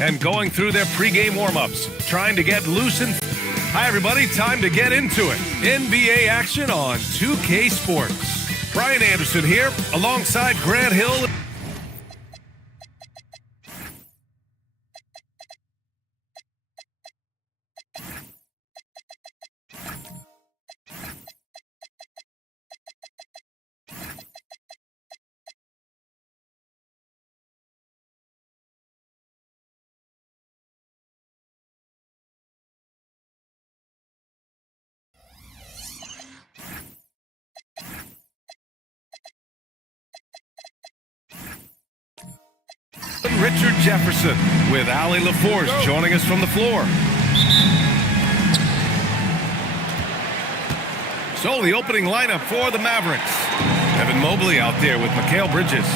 and going through their pregame warm-ups, trying to get loose and... Hi, everybody. Time to get into it. NBA action on 2K Sports. Brian Anderson here, alongside Grant Hill. Richard Jefferson with Allie LaForce joining us from the floor. So the opening lineup for the Mavericks. Evan Mobley out there with Mikal Bridges.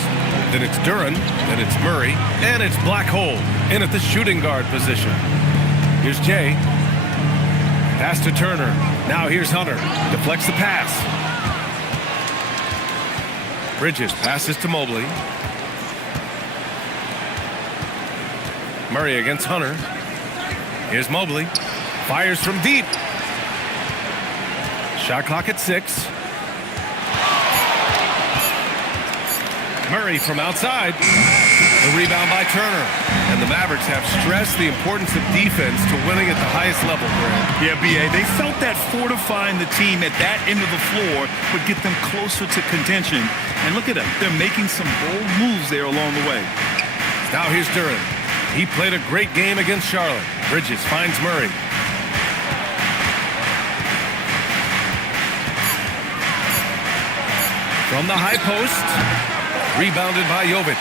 Then it's Duren, then it's Murray, and it's Black Hole in at the shooting guard position. Here's Jay. Pass to Turner. Now here's Hunter. Deflects the pass. Bridges passes to Mobley. Murray against Hunter. Here's Mobley. Fires from deep. Shot clock at 6. Murray from outside. The rebound by Turner. And the Mavericks have stressed the importance of defense to winning at the highest level, Grant. Yeah, B.A., they felt that fortifying the team at that end of the floor would get them closer to contention. And look at them. They're making some bold moves there along the way. Now here's Duren. He played a great game against Charlotte. Bridges finds Murray. From the high post. Rebounded by Jovic.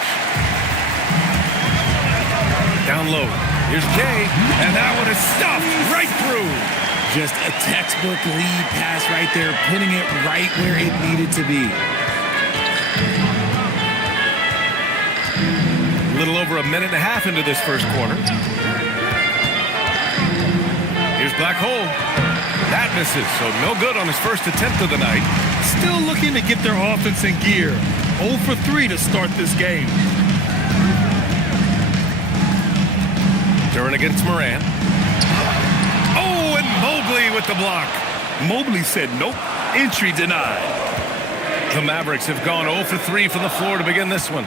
Down low. Here's Jay. And that one is stuffed right through. Just a textbook lead pass right there, putting it right where it needed to be. A little over a minute and a half into this first quarter. Here's Black Hole. That misses, so no good on his first attempt of the night. Still looking to get their offense in gear. 0 for 3 to start this game. Duren against Moran. Oh, and Mobley with the block. Mobley said nope. Entry denied. The Mavericks have gone 0 for 3 from the floor to begin this one.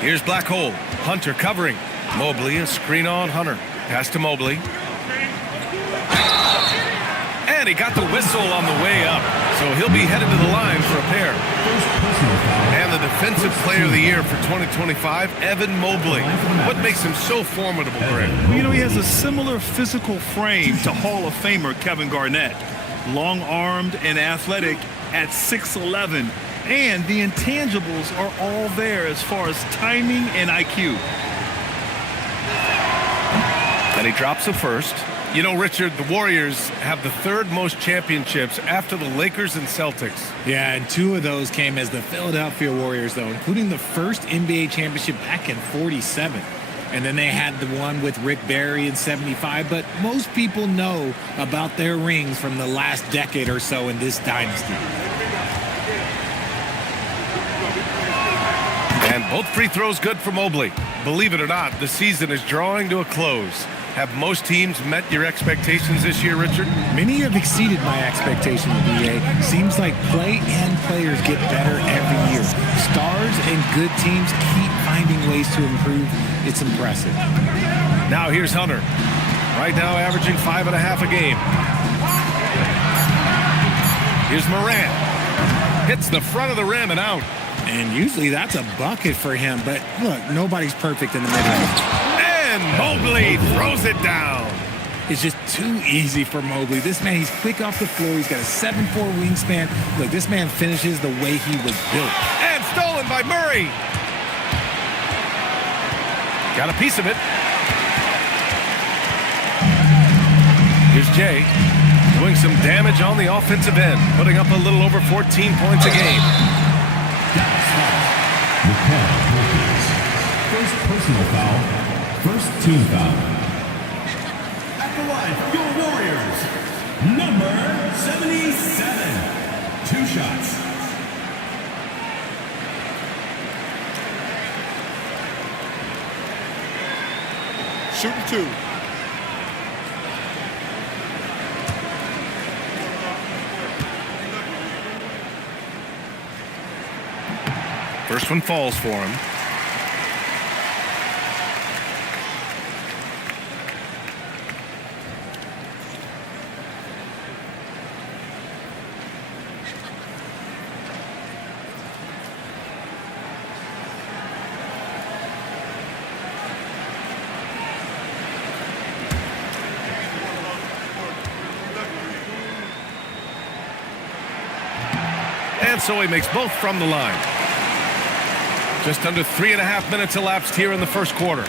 Here's Black Hole. Hunter covering. Mobley, a screen on Hunter. Pass to Mobley. And he got the whistle on the way up. So he'll be headed to the line for a pair. And the Defensive Player of the Year for 2025, Evan Mobley. What makes him so formidable, Greg? Well, you know, he has a similar physical frame to Hall of Famer Kevin Garnett. Long-armed and athletic at 6'11". And the intangibles are all there as far as timing and IQ. And he drops the first. You know, Richard, the Warriors have the third most championships after the Lakers and Celtics. Yeah, and 2 of those came as the Philadelphia Warriors, though, including the first NBA championship back in '47. And then they had the one with Rick Barry in '75. But most people know about their rings from the last decade or so in this dynasty. And both free throws good for Mobley. Believe it or not, the season is drawing to a close. Have most teams met your expectations this year, Richard? Many have exceeded my expectations, BA. Seems like play and players get better every year. Stars and good teams keep finding ways to improve. It's impressive. Now here's Hunter. Right now averaging 5.5 a game. Here's Moran. Hits the front of the rim and out. And usually that's a bucket for him. But look, nobody's perfect in the mid-range. And Mobley throws it down. It's just too easy for Mobley. This man, he's quick off the floor. He's got a 7'4" wingspan. Look, this man finishes the way he was built. And stolen by Murray. Got a piece of it. Here's Jay doing some damage on the offensive end, putting up a little over 14 points a game. First personal foul. First team foul. At the line for your Warriors, number 77. 2 shots. Shooting 2. First one falls for him. And so he makes both from the line. Just under 3.5 minutes elapsed here in the first quarter.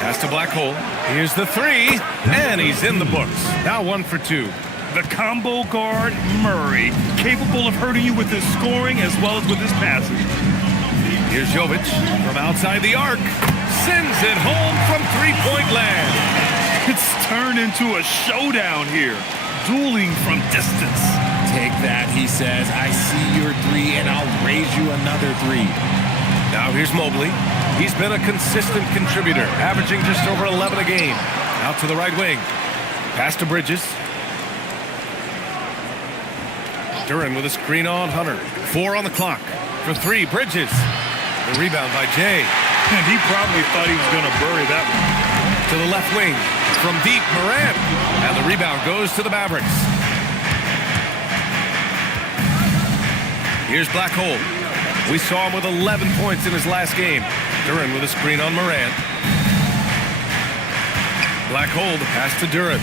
Pass to Black Hole. Here's the 3, and he's in the books. Now 1 for 2. The combo guard, Murray, capable of hurting you with his scoring as well as with his passing. Here's Jovic from outside the arc. Sends it home from three-point land. It's turned into a showdown here. Dueling from distance. Take that, he says. I see your 3, and I'll raise you another 3. Now here's Mobley. He's been a consistent contributor, averaging just over 11 a game. Out to the right wing. Pass to Bridges. Duran with a screen on Hunter. 4 on the clock. For 3, Bridges. The rebound by Jay. And he probably thought he was going to bury that one. To the left wing. From deep, Morant. And the rebound goes to the Mavericks. Here's Black Hole. We saw him with 11 points in his last game. Duran with a screen on Morant. Black Hole, the pass to Duran.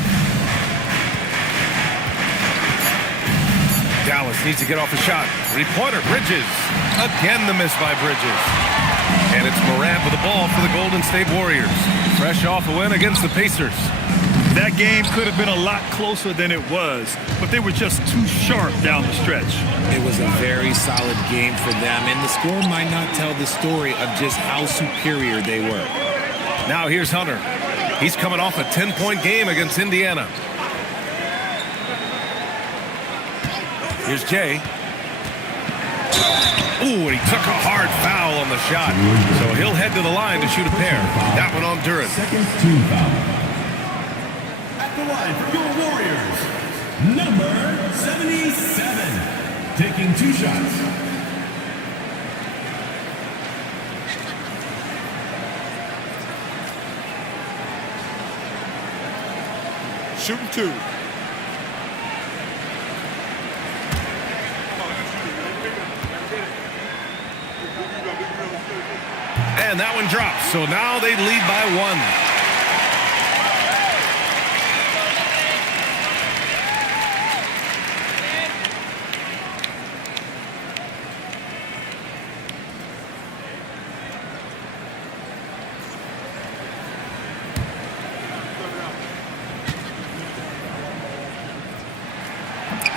Dallas needs to get off a shot. Three-pointer, Bridges. Again the miss by Bridges. And it's Morant with the ball for the Golden State Warriors. Fresh off a win against the Pacers. That game could have been a lot closer than it was, but they were just too sharp down the stretch. It was a very solid game for them, and the score might not tell the story of just how superior they were. Now here's Hunter. He's coming off a 10-point game against Indiana. Here's Jay. Ooh, and he took a hard foul on the shot. So he'll head to the line to shoot a pair. That one on Duran. Second team foul. At the line for your Warriors, number 77. Taking 2 shots. Shooting 2. And that one drops. So now they lead by 1.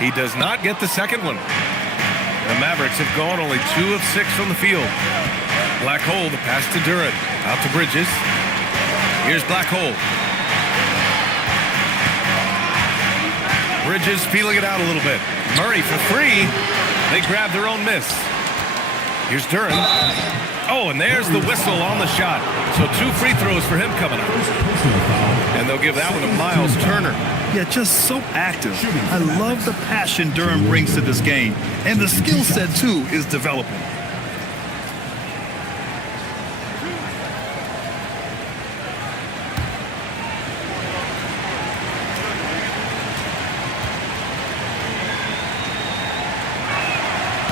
He does not get the second one. The Mavericks have gone only 2 of 6 from the field. Black Hole, the pass to Duran. Out to Bridges. Here's Black Hole. Bridges feeling it out a little bit. Murray for 3. They grab their own miss. Here's Duran. Oh, and there's the whistle on the shot. So 2 free throws for him coming up. And they'll give that one to Miles Turner. Yeah, just so active. I love the passion Duran brings to this game. And the skill set, too, is developing.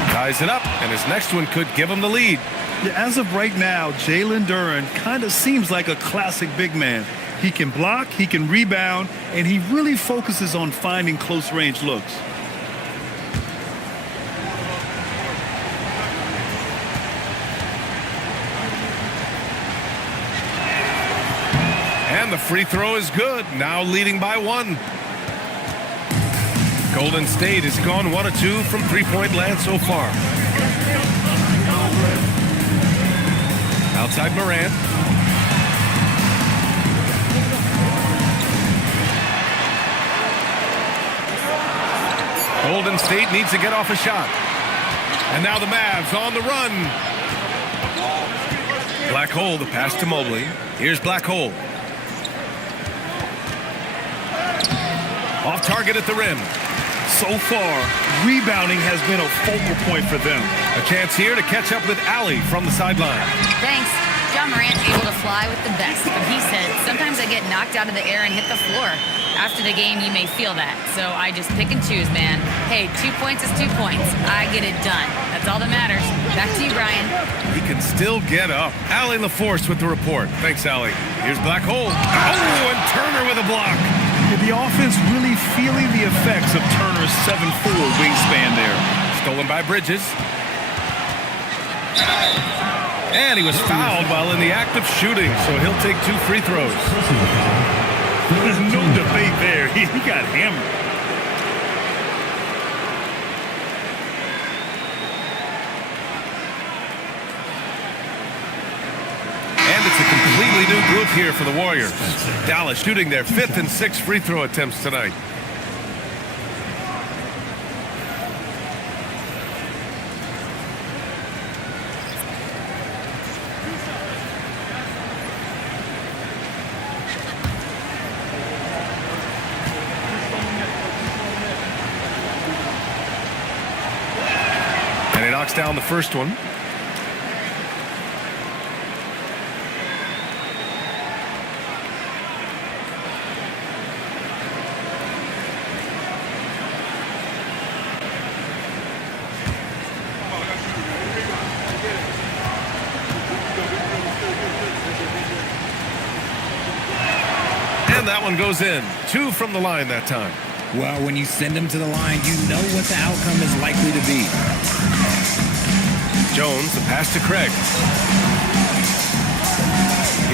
Ties it up, and his next one could give him the lead. Yeah, as of right now, Jalen Duran kind of seems like a classic big man. He can block, he can rebound, and he really focuses on finding close-range looks. And the free throw is good, now leading by 1. Golden State has gone 1 of 2 from three-point land so far. Outside Morant. Golden State needs to get off a shot. And now the Mavs on the run. Black Hole, the pass to Mobley. Here's Black Hole. Off target at the rim. So far, rebounding has been a focal point for them. A chance here to catch up with Allie from the sideline. Thanks. John Morant's able to fly with the best, but he said, sometimes I get knocked out of the air and hit the floor. After the game, you may feel that. So I just pick and choose, man. Hey, 2 points is 2 points. I get it done. That's all that matters. Back to you, Brian. He can still get up. Allie LaForce with the report. Thanks, Allie. Here's Black Hole. Oh, and Turner with a block. The offense really feeling the effects of Turner's 7'4" wingspan there. Stolen by Bridges. And he was fouled while in the act of shooting, so he'll take 2 free throws. There's no debate there. He got hammered. And it's a completely new group here for the Warriors. Dallas shooting their 5th and 6th free throw attempts tonight. And he knocks down the first one. And that one goes in. 2 from the line that time. Well, when you send them to the line, you know what the outcome is likely to be. Jones, the pass to Craig.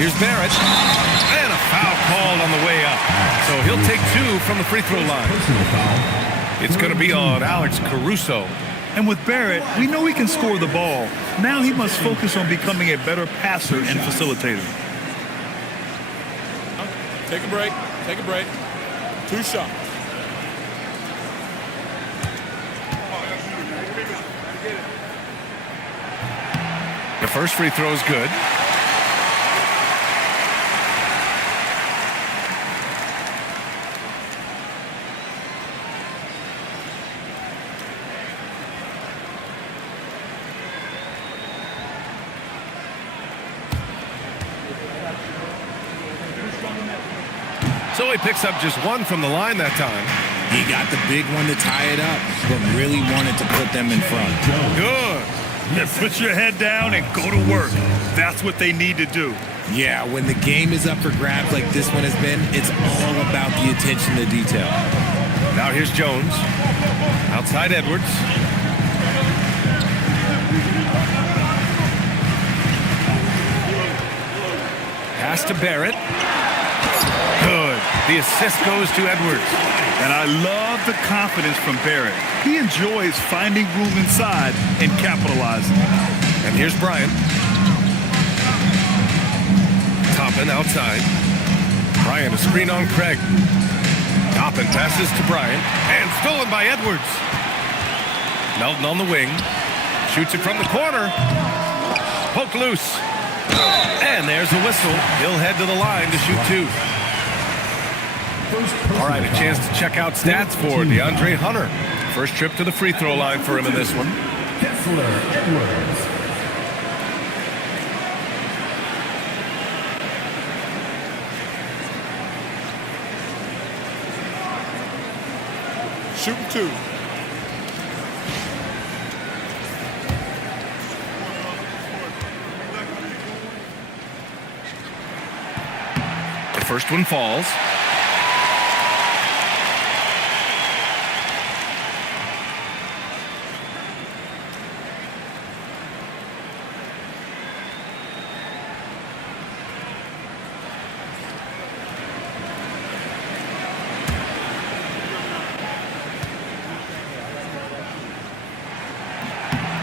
Here's Barrett. And a foul called on the way up. So he'll take 2 from the free throw line. It's going to be on Alex Caruso. And with Barrett, we know he can score the ball. Now he must focus on becoming a better passer and facilitator. Take a break. Take a break. 2 shots. The first free throw is good. So he picks up just 1 from the line that time. He got the big one to tie it up, but really wanted to put them in front. Good. Then put your head down and go to work. That's what they need to do. Yeah, when the game is up for grabs like this one has been, it's all about the attention to detail. Now here's Jones. Outside Edwards. Pass to Barrett. Good. The assist goes to Edwards. And I love the confidence from Barrett. He enjoys finding room inside and capitalizing. And here's Bryant. Toppin outside. Bryant, a screen on Craig. Toppin passes to Bryant. And stolen by Edwards. Melton on the wing. Shoots it from the corner. Poked loose. And there's a whistle. He'll head to the line to shoot 2. All right, a chance to check out stats for DeAndre Hunter. First trip to the free throw line for him in this one. Kessler Edwards. Shooting 2. The first one falls.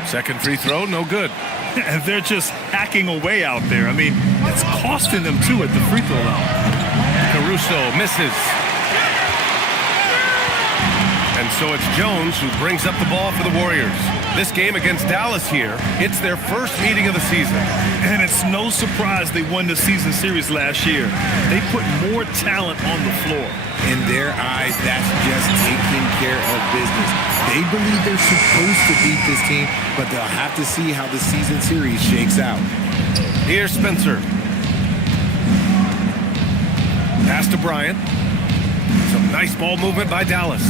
Second free throw, no good. And they're just hacking away out there. I mean, it's costing them too at the free throw line. Caruso misses. And so it's Jones who brings up the ball for the Warriors. This game against Dallas here, it's their first meeting of the season. And it's no surprise they won the season series last year. They put more talent on the floor. In their eyes, that's just taking care of business. They believe they're supposed to beat this team, but they'll have to see how the season series shakes out. Here's Spencer. Pass to Bryant. Some nice ball movement by Dallas.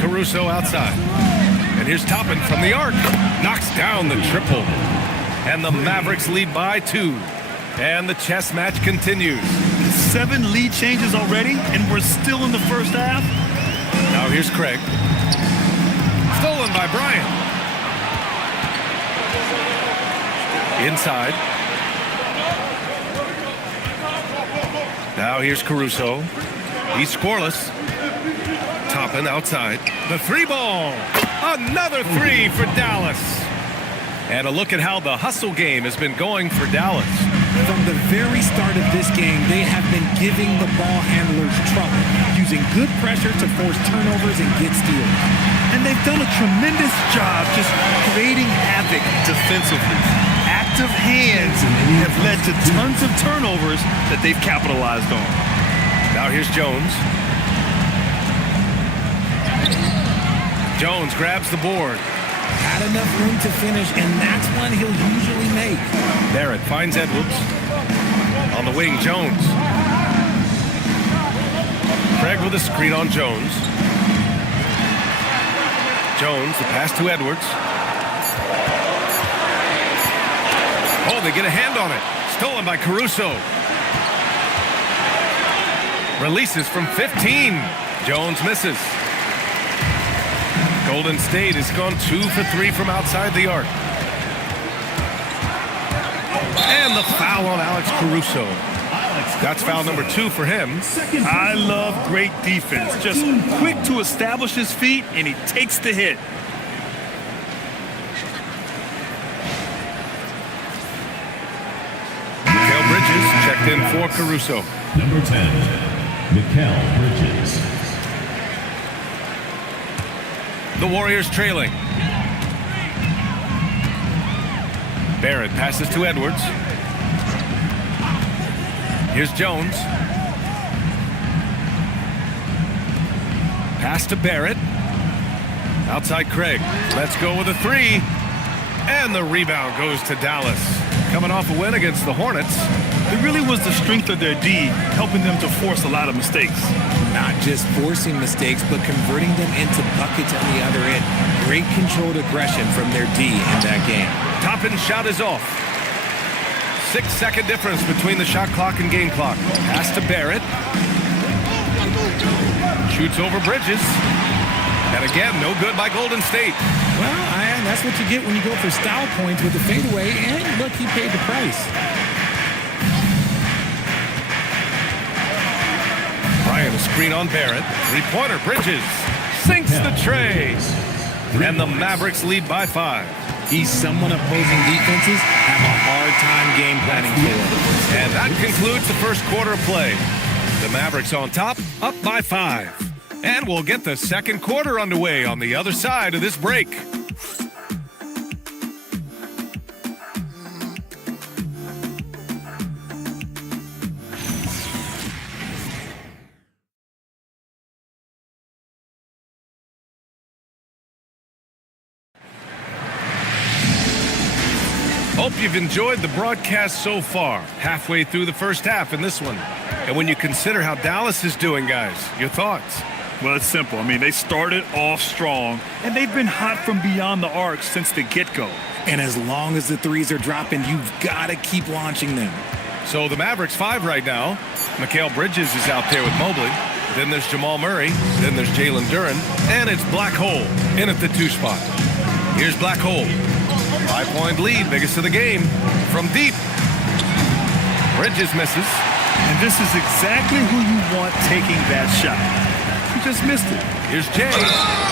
Caruso outside. And here's Toppin from the arc. Knocks down the triple. And the Mavericks lead by 2. And the chess match continues. 7 lead changes already, and we're still in the first half. Now here's Craig. Stolen by Bryant. Inside. Now here's Caruso. He's scoreless. Toppin outside. The 3-ball. Another 3 for Dallas. And a look at how the hustle game has been going for Dallas. From the very start of this game, they have been giving the ball handlers trouble, using good pressure to force turnovers and get steals. And they've done a tremendous job just creating havoc defensively. Active hands have led to tons of turnovers that they've capitalized on. Now here's Jones. Jones grabs the board. Had enough room to finish, and that's one he'll usually make. Barrett finds Edwards. On the wing, Jones. Craig with a screen on Jones. Jones, the pass to Edwards. Oh, they get a hand on it. Stolen by Caruso. Releases from 15. Jones misses. Golden State has gone 2 for 3 from outside the arc. And the foul on Alex Caruso. That's foul number 2 for him. I love great defense. Just quick to establish his feet, and he takes the hit. Mikal Bridges checked in for Caruso. Number 10, Mikal Bridges. The Warriors trailing. Barrett passes to Edwards. Here's Jones. Pass to Barrett. Outside Craig. Let's go with a 3. And the rebound goes to Dallas. Coming off a win against the Hornets. It really was the strength of their D helping them to force a lot of mistakes. Not just forcing mistakes, but converting them into buckets on the other end. Great controlled aggression from their D in that game. Toppin's shot is off. 6-second difference between the shot clock and game clock. Pass to Barrett. Shoots over Bridges. And again, no good by Golden State. Well, Ian, that's what you get when you go for style points with the fadeaway, and look, he paid the price. Bryant, a screen on Barrett. 3-pointer, Bridges. Sinks the tray. And the Mavericks lead by 5. He's someone opposing defenses have a hard time game planning for. And that concludes the first quarter of play. The Mavericks on top, up by 5. And we'll get the second quarter underway on the other side of this break. Hope you've enjoyed the broadcast so far. Halfway through the first half in this one. And when you consider how Dallas is doing, guys, your thoughts? Well, it's simple. I mean, they started off strong, and they've been hot from beyond the arc since the get-go. And as long as the threes are dropping, you've got to keep launching them. So the Mavericks 5 right now. Mikal Bridges is out there with Mobley. Then there's Jamal Murray. Then there's Jalen Duren. And it's Black Hole in at the 2 spot. Here's Black Hole. 5-point lead, biggest of the game. From deep. Bridges misses. And this is exactly who you want taking that shot. He just missed it. Here's Jay,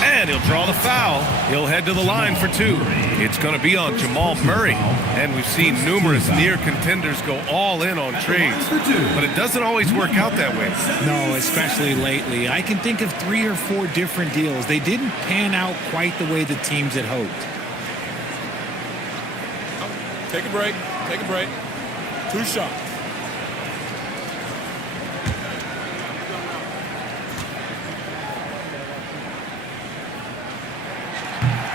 and he'll draw the foul. He'll head to the line for two. It's going to be on Jamal Murray, and we've seen numerous near contenders go all in on trades, but it doesn't always work out that way. No, especially lately. I can think of 3 or 4 different deals. They didn't pan out quite the way the teams had hoped. Take a break. Take a break. 2 shots.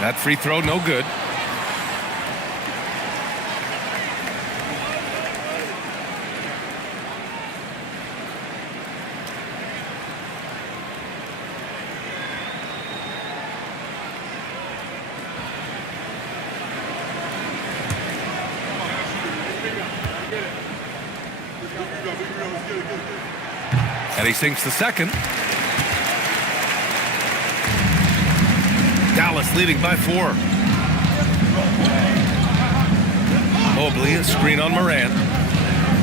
That free throw, no good. And he sinks the second. Dallas leading by 4. Mobley, a screen on Moran.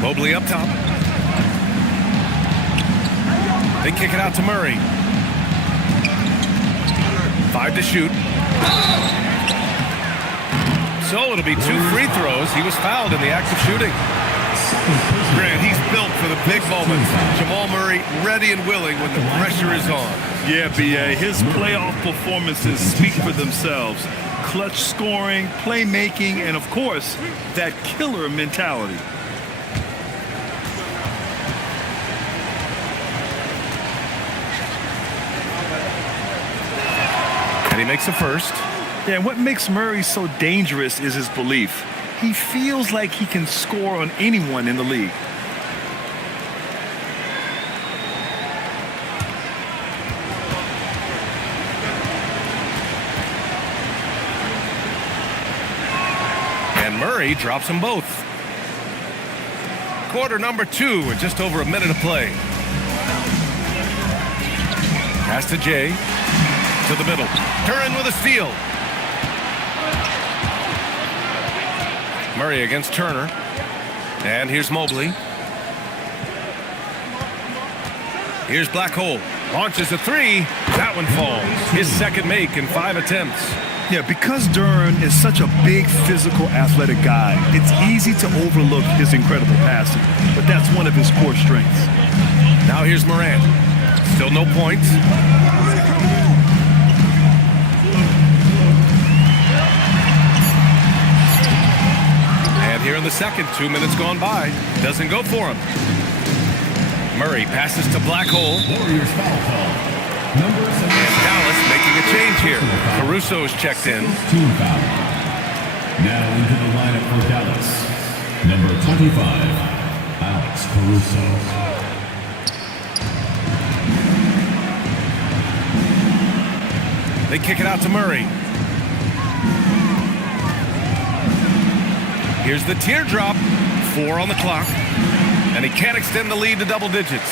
Mobley up top. They kick it out to Murray. 5 to shoot. So it'll be 2 free throws. He was fouled in the act of shooting. Grant, he's built for the big moments. Jamal Murray ready and willing when the pressure is on. Yeah, B.A., his playoff performances speak for themselves. Clutch scoring, playmaking, and, of course, that killer mentality. And he makes the first. Yeah, and what makes Murray so dangerous is his belief. He feels like he can score on anyone in the league. And Murray drops them both. Quarter number 2 with just over a minute to play. Pass to Jay. To the middle. Duren with a steal. Murray against Turner. And here's Mobley. Here's Black Hole. Launches a 3. That one falls. His second make in 5 attempts. Yeah, because Duren is such a big, physical, athletic guy, it's easy to overlook his incredible passing. But that's one of his core strengths. Now here's Moran. Still no points. Here in the second, 2 minutes gone by. Doesn't go for him. Murray passes to Black Hole. Warriors foul call. Number 7. And Dallas making a change here. Caruso's checked in. Team foul. Now into the lineup for Dallas. Number 25, Alex Caruso. They kick it out to Murray. Here's the teardrop. 4 on the clock. And he can't extend the lead to double digits.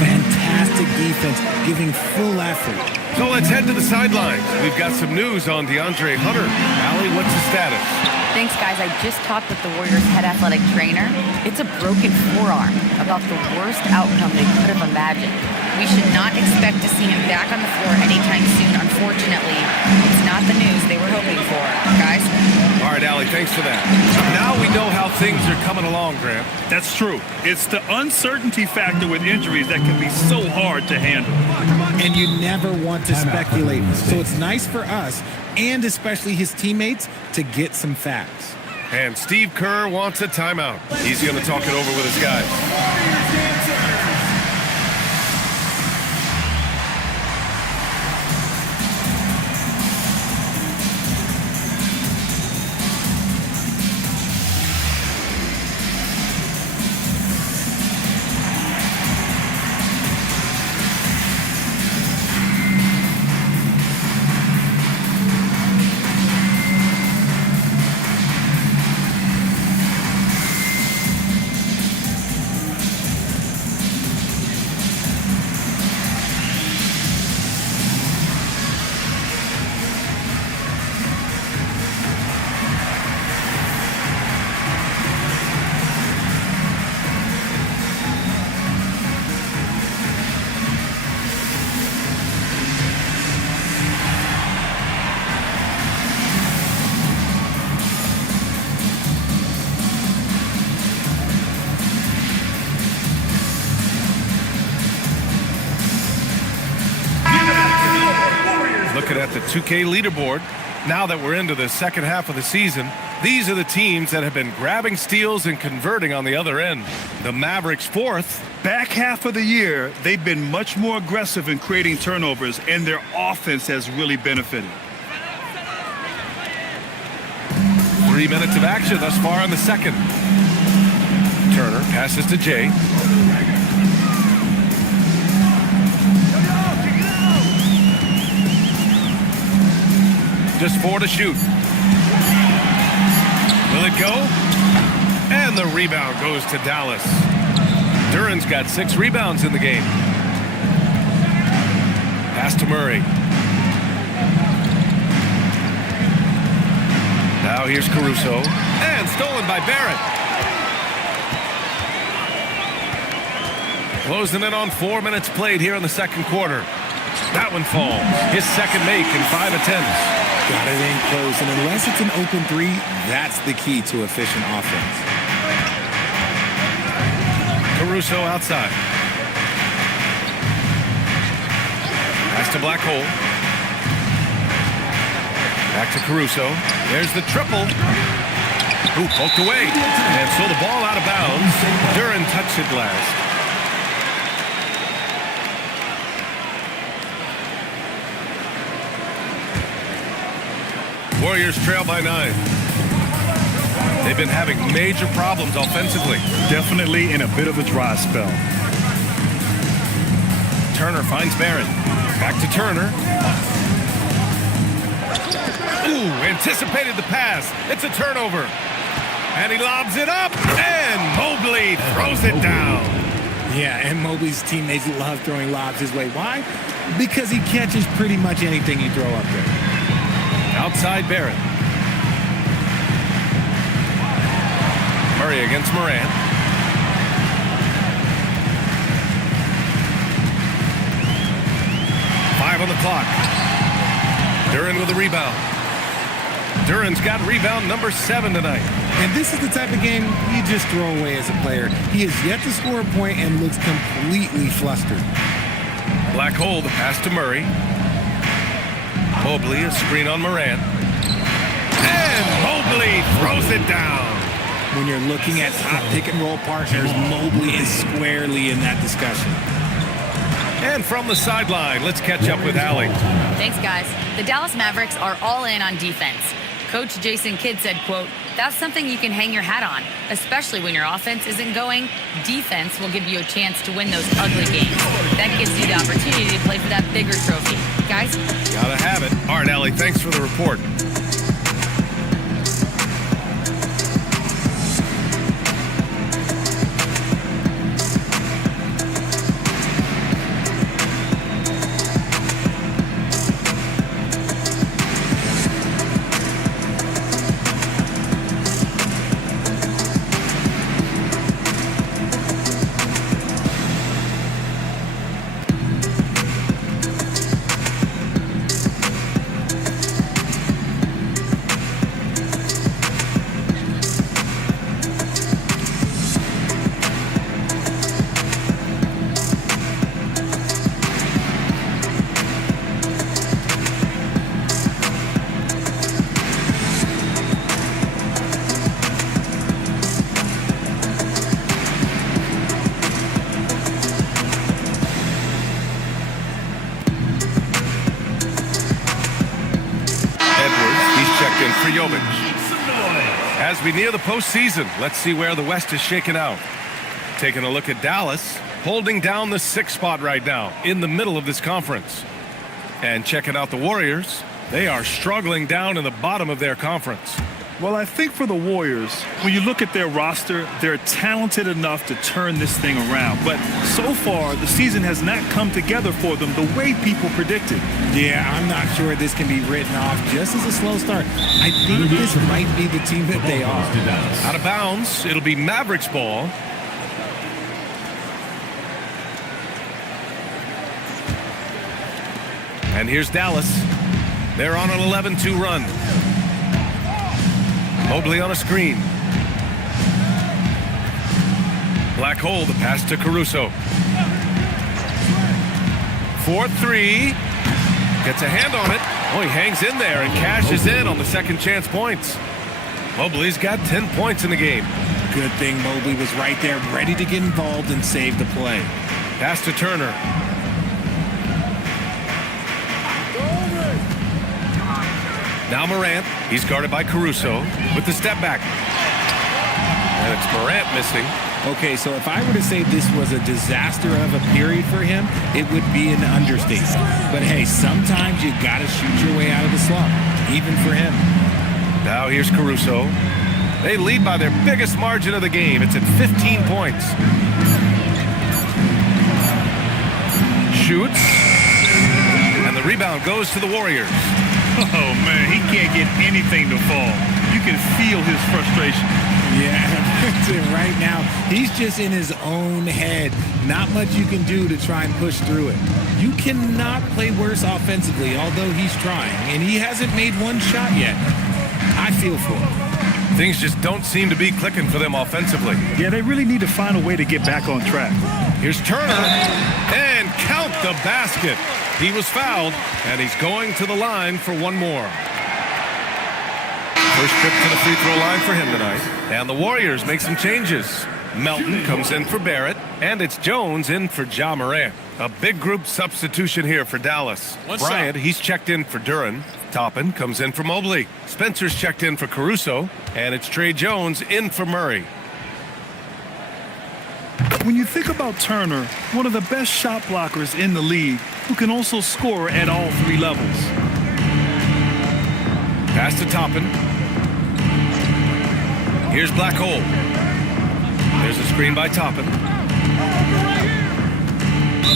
Fantastic defense, giving full effort. So let's head to the sidelines. We've got some news on DeAndre Hunter. Allie, what's the status? Thanks, guys. I just talked with the Warriors' head athletic trainer. It's a broken forearm, about the worst outcome they could have imagined. We should not expect to see him back on the floor anytime soon. Unfortunately, it's not the news they were hoping for. Guys? All right, Allie, thanks for that. Now we know how things are coming along, Grant. That's true. It's the uncertainty factor with injuries that can be so hard to handle. And you never want to speculate. So it's nice for us, and especially his teammates, to get some facts. And Steve Kerr wants a timeout. He's going to talk it over with his guys. 2K leaderboard. Now that we're into the second half of the season, these are the teams that have been grabbing steals and converting on the other end. The Mavericks 4th. Back half of the year, they've been much more aggressive in creating turnovers, and their offense has really benefited. 3 minutes of action thus far in the second. Turner passes to Jay. Just 4 to shoot. Will it go? And the rebound goes to Dallas. Duran's got 6 rebounds in the game. Pass to Murray. Now here's Caruso. And stolen by Barrett. Closing in on 4 minutes played here in the second quarter. That one falls. His second make in 5 attempts. Got it in close, and unless it's an open three, that's the key to efficient offense. Caruso outside. Pass to Black Hole. Back to Caruso. There's the triple. Ooh, poked away. And so the ball out of bounds. Duran touched it last. Warriors trail by 9. They've been having major problems offensively. Definitely in a bit of a dry spell. Turner finds Barrett. Back to Turner. Ooh, anticipated the pass. It's a turnover. And he lobs it up. And Mobley throws it down. Yeah, and Mobley's teammates love throwing lobs his way. Why? Because he catches pretty much anything you throw up there. Outside Barrett. Murray against Morant. Five on the clock. Duran with a rebound. Duran's got rebound number 7 tonight. And this is the type of game you just throw away as a player. He has yet to score a point and looks completely flustered. Black Hole, the pass to Murray. Mobley, a screen on Morant. And Mobley throws it down. When you're looking at top pick-and-roll partners, Mobley is squarely in that discussion. And from the sideline, let's catch up with Allie. Thanks, guys. The Dallas Mavericks are all in on defense. Coach Jason Kidd said, quote, "That's something you can hang your hat on, especially when your offense isn't going. Defense will give you a chance to win those ugly games. That gives you the opportunity to play for that bigger trophy." Guys? Gotta have it. All right, Allie, thanks for the report. As we near the postseason, let's see where the West is shaken out. Taking a look at Dallas, holding down the 6th spot right now in the middle of this conference. And checking out the Warriors, they are struggling down in the bottom of their conference. Well, I think for the Warriors, when you look at their roster, they're talented enough to turn this thing around. But so far, the season has not come together for them the way people predicted. Yeah, I'm not sure this can be written off just as a slow start. I think this might be the team that they are. Out of bounds, it'll be Mavericks ball. And here's Dallas. They're on an 11-2 run. Mobley on a screen. Black Hole, the pass to Caruso. 4-3. Gets a hand on it. Oh, he hangs in there and cashes in on the second chance points. Mobley's got 10 points in the game. Good thing Mobley was right there, ready to get involved and save the play. Pass to Turner. Now Morant. He's guarded by Caruso with the step back. And it's Morant missing. Okay, so if I were to say this was a disaster of a period for him, it would be an understatement. But hey, sometimes you got to shoot your way out of the slump, even for him. Now here's Caruso. They lead by their biggest margin of the game. It's at 15 points. Shoots. And the rebound goes to the Warriors. Oh, man, he can't get anything to fall. You can feel his frustration. Yeah, that's it. Right now, he's just in his own head. Not much you can do to try and push through it. You cannot play worse offensively, although he's trying, and he hasn't made one shot yet. I feel for him. Things just don't seem to be clicking for them offensively. Yeah, they really need to find a way to get back on track. Here's Turner, and count the basket. He was fouled, and he's going to the line for one more. First trip to the free throw line for him tonight. And the Warriors make some changes. Melton comes in for Barrett, and it's Jones in for Ja Morant. A big group substitution here for Dallas. Bryant, he's checked in for Duren. Toppin comes in for Mobley. Spencer's checked in for Caruso, and it's Trey Jones in for Murray. When you think about Turner, one of the best shot blockers in the league, who can also score at all three levels. Pass to Toppin. Here's Black Hole. There's a screen by Toppin.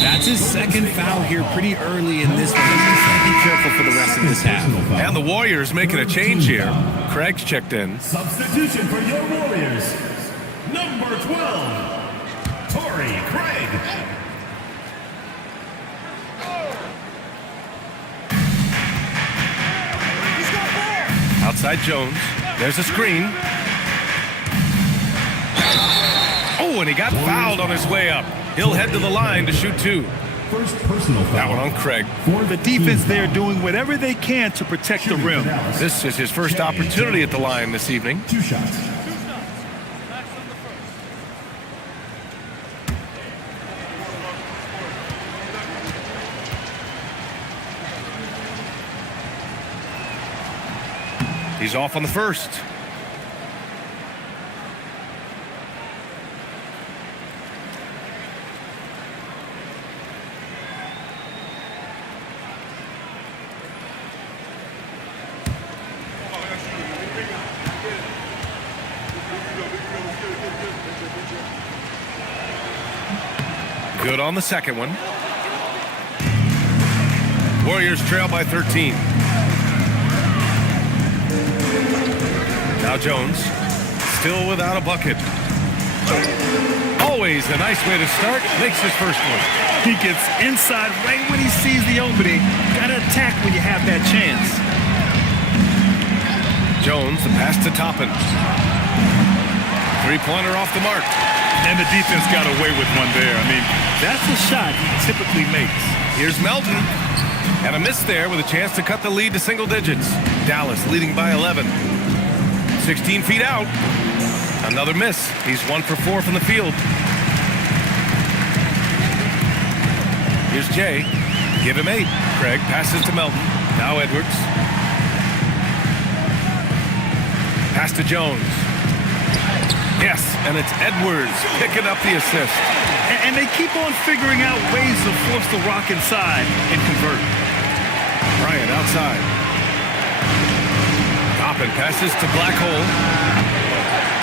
That's his second foul here pretty early in this one. Be careful for the rest of this half. And the Warriors making a change here. Craig's checked in. Substitution for your Warriors. Number 12, Torrey Craig. Outside Jones. There's a screen. Oh, and he got fouled on his way up. He'll head to the line to shoot two. First personal foul. That one on Craig. The defense there doing whatever they can to protect the rim. This is his first opportunity at the line this evening. 2 shots. He's off on the first. Good on the second one. Warriors trail by 13. Now Jones, still without a bucket. Always a nice way to start. Makes his first one. He gets inside right when he sees the opening. Gotta attack when you have that chance. Jones, the pass to Toppin. Three-pointer off the mark. And the defense got away with one there. I mean, that's the shot he typically makes. Here's Melton. And a miss there with a chance to cut the lead to single digits. Dallas leading by 11. 16 feet out. Another miss. He's 1 for 4 from the field. Here's Jay. Give him 8. Craig passes to Melton. Now Edwards. Pass to Jones. Yes, and it's Edwards picking up the assist. And they keep on figuring out ways to force the rock inside and convert. Bryant outside. Toppin passes to Black Hole.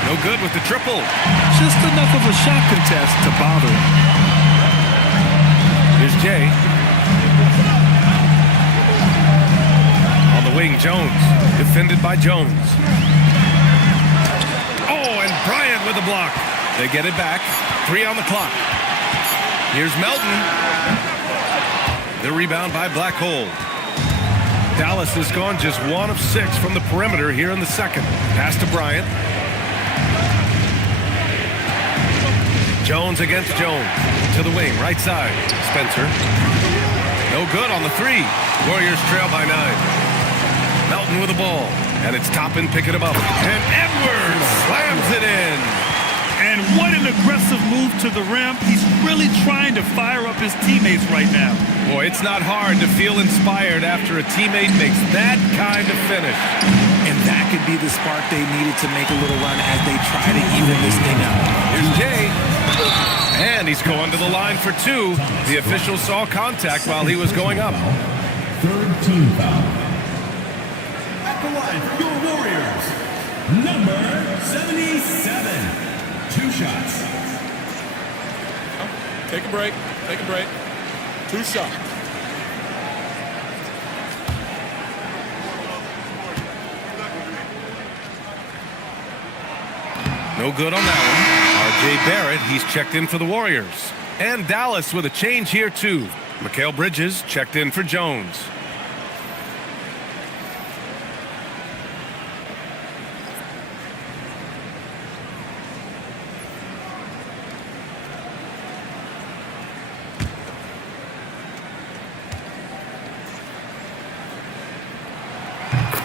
No good with the triple. Just enough of a shot contest to bother him. Here's Jay. On the wing, Jones. Defended by Jones. Oh, and Bryant with the block. They get it back. 3 on the clock. Here's Melton. The rebound by Black Hole. Dallas has gone just 1 of 6 from the perimeter here in the second. Pass to Bryant. Jones against Jones. To the wing, right side. Spencer. No No good on the three. Warriors trail by 9. Melton with the ball. And it's Toppin picking him up. And Edwards slams it in. And what an aggressive move to the rim. He's really trying to fire up his teammates right now. Boy, it's not hard to feel inspired after a teammate makes that kind of finish. And that could be the spark they needed to make a little run as they try to even this thing out. Here's Jay. And he's going to the line for 2. The official saw contact while he was going up. Third team foul. At the line for your Warriors, number 77. 2 shots. Take a break. Take a break. 2 shots. No good on that one. R.J. Barrett, he's checked in for the Warriors. And Dallas with a change here, too. Mikal Bridges checked in for Jones.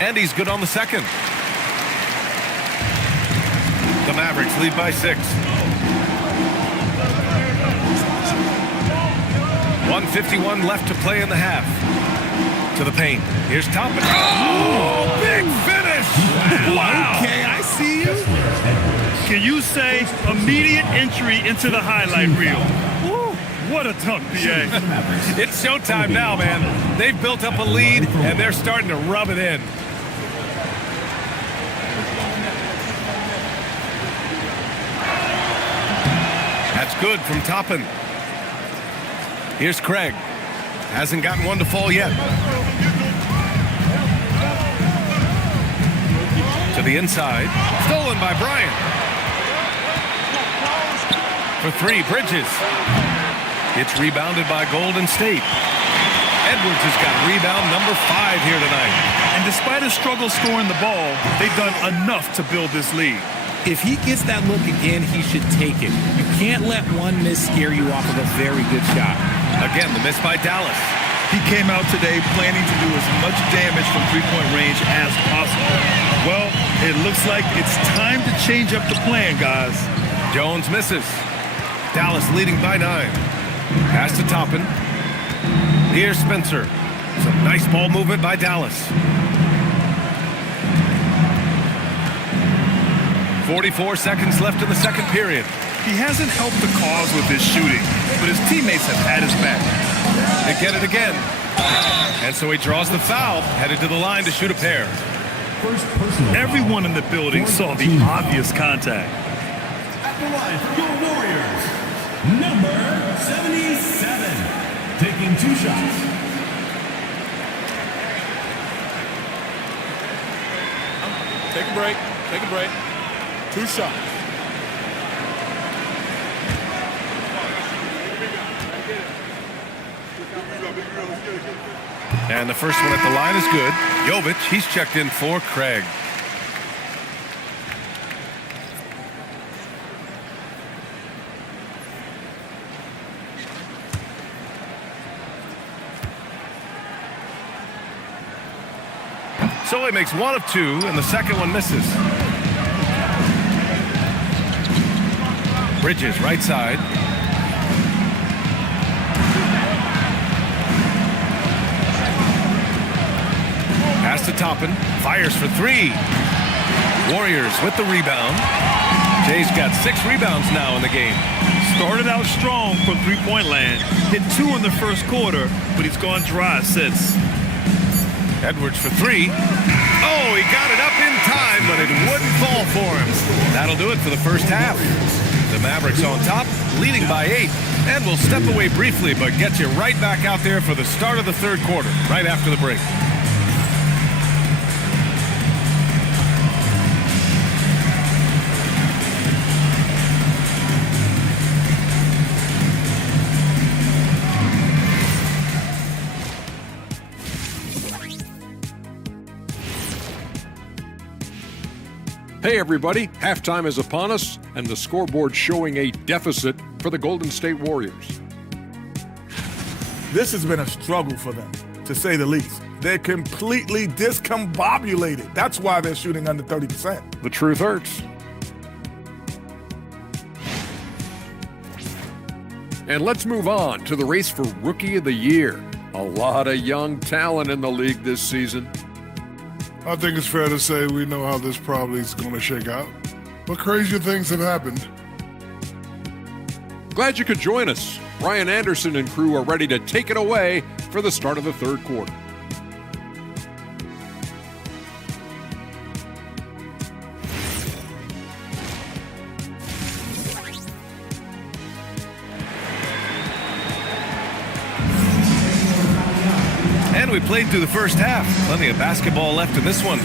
And he's good on the second. The Mavericks lead by 6. 1:51 left to play in the half. To the paint. Here's Toppin. Oh, big finish! Wow. Okay, I see you. Can you say immediate entry into the highlight reel? Woo, what a dunk, PA. It's showtime now, man. They've built up a lead, and they're starting to rub it in. That's good from Toppin. Here's Craig. Hasn't gotten one to fall yet. To the inside. Stolen by Bryant. For 3, Bridges. It's rebounded by Golden State. Edwards has got rebound number 5 here tonight. And despite his struggle scoring the ball, they've done enough to build this lead. If he gets that look again, he should take it. You can't let one miss scare you off of a very good shot. Again, the miss by Dallas. He came out today planning to do as much damage from three-point range as possible. Well, it looks like it's time to change up the plan, guys. Jones misses. Dallas leading by 9. Pass to Toppin. Here's Spencer. Some nice ball movement by Dallas. 44 seconds left in the second period. He hasn't helped the cause with his shooting, but his teammates have had his back. They get it again. And so he draws the foul, headed to the line to shoot a pair. First personal Everyone foul. in the building saw the obvious contact. At the line for your Warriors, number 77. Taking 2 shots. Take a break. Take a break. 2 shots. And the first one at the line is good. Jovic, he's checked in for Craig. So he makes 1 of 2, and the second one misses. Bridges, right side. Pass to Toppin. Fires for 3. Warriors with the rebound. Jay's got 6 rebounds now in the game. Started out strong from three-point land. Hit 2 in the first quarter, but he's gone dry since. Edwards for 3. Oh, he got it up in time, but it wouldn't fall for him. That'll do it for the first half. The Mavericks on top, leading by 8. And we'll step away briefly, but get you right back out there for the start of the third quarter, right after the break. Hey everybody, halftime is upon us and the scoreboard showing a deficit for the Golden State Warriors. This has been a struggle for them, to say the least. They're completely discombobulated. That's why they're shooting under 30%. The truth hurts. And let's move on to the race for Rookie of the Year. A lot of young talent in the league this season. I think it's fair to say we know how this probably is going to shake out. But crazier things have happened. Glad you could join us. Ryan Anderson and crew are ready to take it away for the start of the third quarter. And we played through the first half. Plenty of basketball left in this one.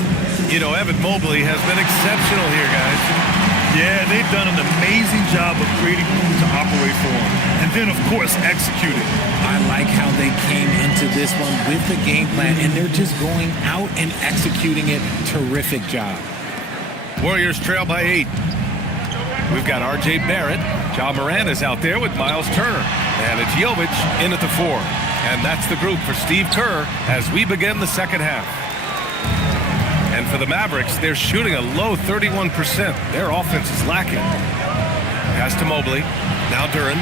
You know, Evan Mobley has been exceptional here, guys. Yeah, they've done an amazing job of creating room to operate for him. And then, of course, executing. I like how they came into this one with the game plan, and they're just going out and executing it. Terrific job. Warriors trail by 8. We've got R.J. Barrett. Ja Morant is out there with Miles Turner. And it's Jovic in at the 4. And that's the group for Steve Kerr as we begin the second half. And for the Mavericks, they're shooting a low 31%. Their offense is lacking. Pass to Mobley. Now Duren.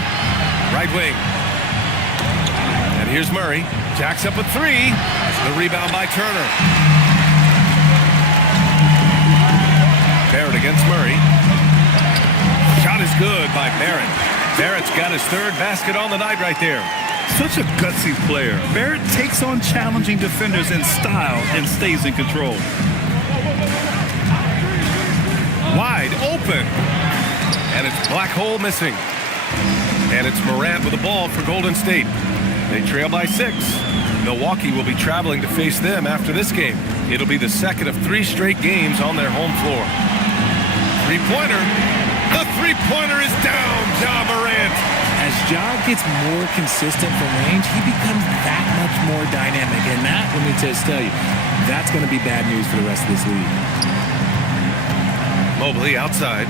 Right wing. And here's Murray. Jacks up a 3. The rebound by Turner. Barrett against Murray. Shot is good by Barrett. Barrett's got his third basket on the night right there. Such a gutsy player. Barrett takes on challenging defenders in style and stays in control. Wide open. And it's Black Hole missing. And it's Morant with the ball for Golden State. They trail by 6. Milwaukee will be traveling to face them after this game. It'll be the second of 3 straight games on their home floor. Three-pointer. The three-pointer is down, Ja Morant. As Ja gets more consistent from range, he becomes that much more dynamic. And that, let me just tell you, that's going to be bad news for the rest of this league. Mobley outside.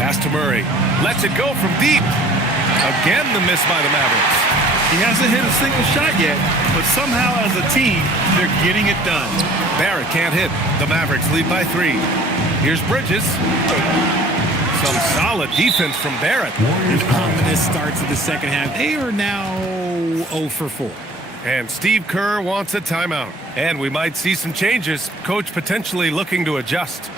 Pass to Murray. Lets it go from deep. Again, the miss by the Mavericks. He hasn't hit a single shot yet, but somehow as a team, they're getting it done. Barrett can't hit. The Mavericks lead by 3. Here's Bridges. Some solid defense from Barrett. Ominous start to the second half. They are now 0 for 4. And Steve Kerr wants a timeout. And we might see some changes. Coach potentially looking to adjust.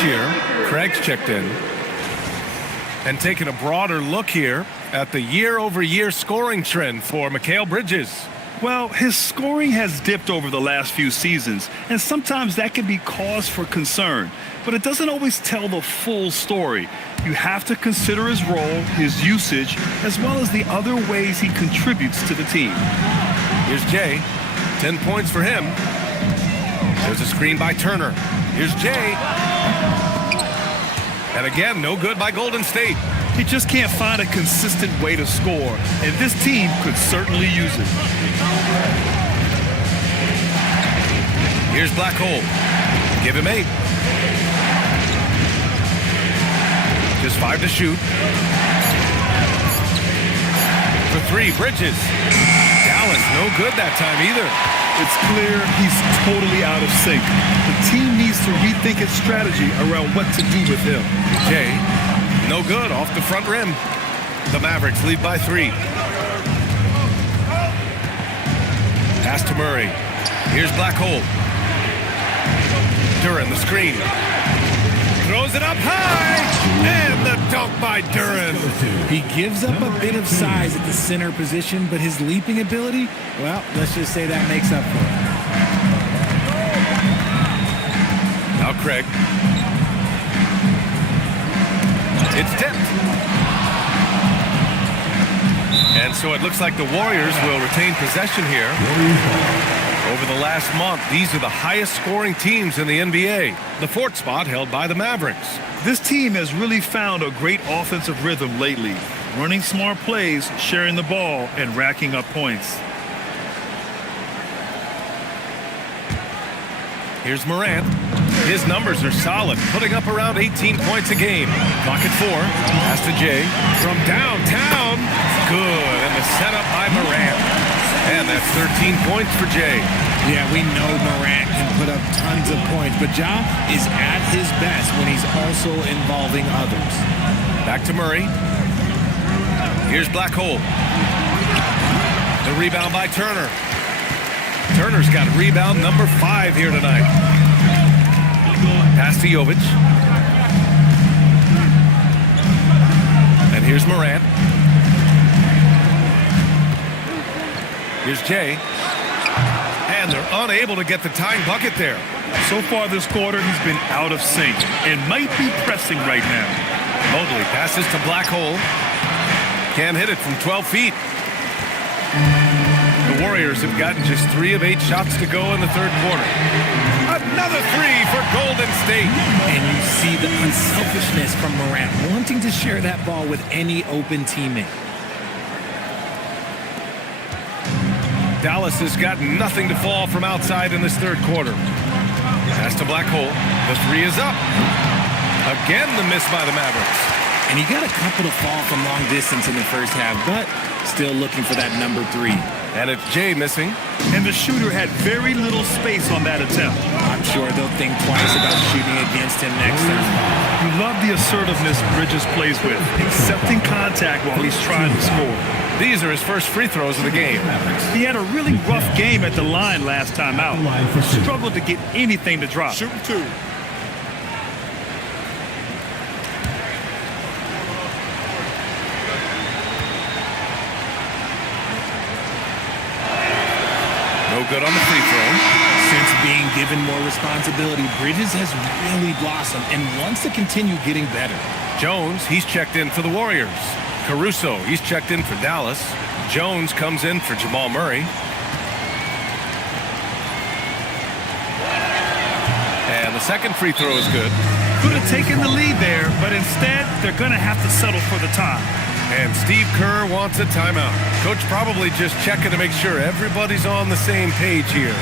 Here, Craig's checked in and taking a broader look here at the year-over-year scoring trend for Mikal Bridges. Well, his scoring has dipped over the last few seasons, and sometimes that can be cause for concern, but it doesn't always tell the full story. You have to consider his role, his usage, as well as the other ways he contributes to the team. Here's Jay, 10 points for him. There's a screen by Turner. Here's Jay. And again, no good by Golden State. He just can't find a consistent way to score, and this team could certainly use it. Here's Black Hole. Give him 8. Just 5 to shoot. For 3, Bridges. Dallas, no good that time either. It's clear he's totally out of sync. The team needs to rethink its strategy around what to do with him. Jay, no good off the front rim. The Mavericks lead by 3. Pass to Murray. Here's Black Hole. Duran, the screen. Throws it up high. And the dunk by Duran. He gives up a bit of size at the center position, but his leaping ability, well, let's just say that makes up for it. Now Craig. It's tipped. And so it looks like the Warriors will retain possession here. Over the last month, these are the highest scoring teams in the NBA. The 4th spot held by the Mavericks. This team has really found a great offensive rhythm lately, running smart plays, sharing the ball, and racking up points. Here's Morant. His numbers are solid, putting up around 18 points a game. Clock at 4. Pass to Jay. From downtown. Good. And the setup by Morant. And that's 13 points for Jay. Yeah, we know Morant can put up tons of points, but Ja is at his best when he's also involving others. Back to Murray. Here's Black Hole. The rebound by Turner. Turner's got rebound number 5 here tonight. Pass to Jovic. And here's Morant. Here's Jay. And they're unable to get the tying bucket there. So far this quarter, he's been out of sync and might be pressing right now. Mobley passes to Black Hole. Can't hit it from 12 feet. The Warriors have gotten just 3 of 8 shots to go in the 3rd quarter. Another 3 for Golden State. And you see the unselfishness from Morant, wanting to share that ball with any open teammate. Dallas has got nothing to fall from outside in this 3rd quarter. Pass to Black Hole. The 3 is up. Again, the miss by the Mavericks. And he got a couple to fall from long distance in the first half, but still looking for that number 3. And it's Jay missing. And the shooter had very little space on that attempt. I'm sure they'll think twice about shooting against him next time. You love the assertiveness Bridges plays with, accepting contact while he's trying to score. These are his first free throws of the game. He had a really rough game at the line last time out. Struggled to get anything to drop. Shooting 2. No good on the free throw. Since being given more responsibility, Bridges has really blossomed and wants to continue getting better. Jones, he's checked in for the Warriors. Caruso, he's checked in for Dallas. Jones comes in for Jamal Murray. And the second free throw is good. Could have taken the lead there, but instead, they're going to have to settle for the tie. And Steve Kerr wants a timeout. Coach probably just checking to make sure everybody's on the same page here.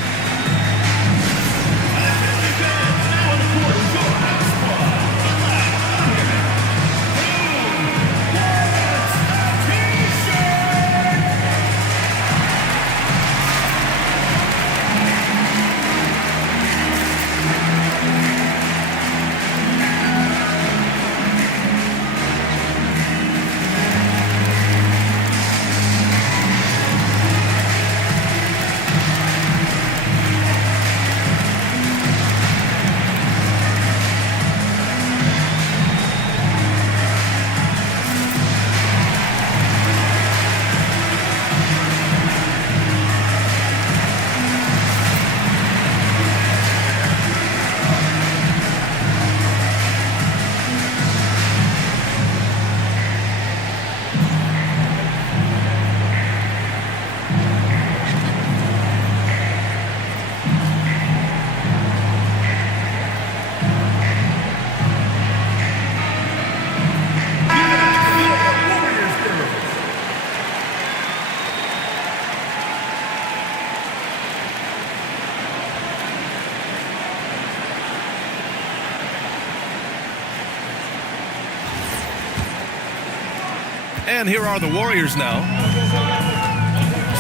And here are the Warriors now.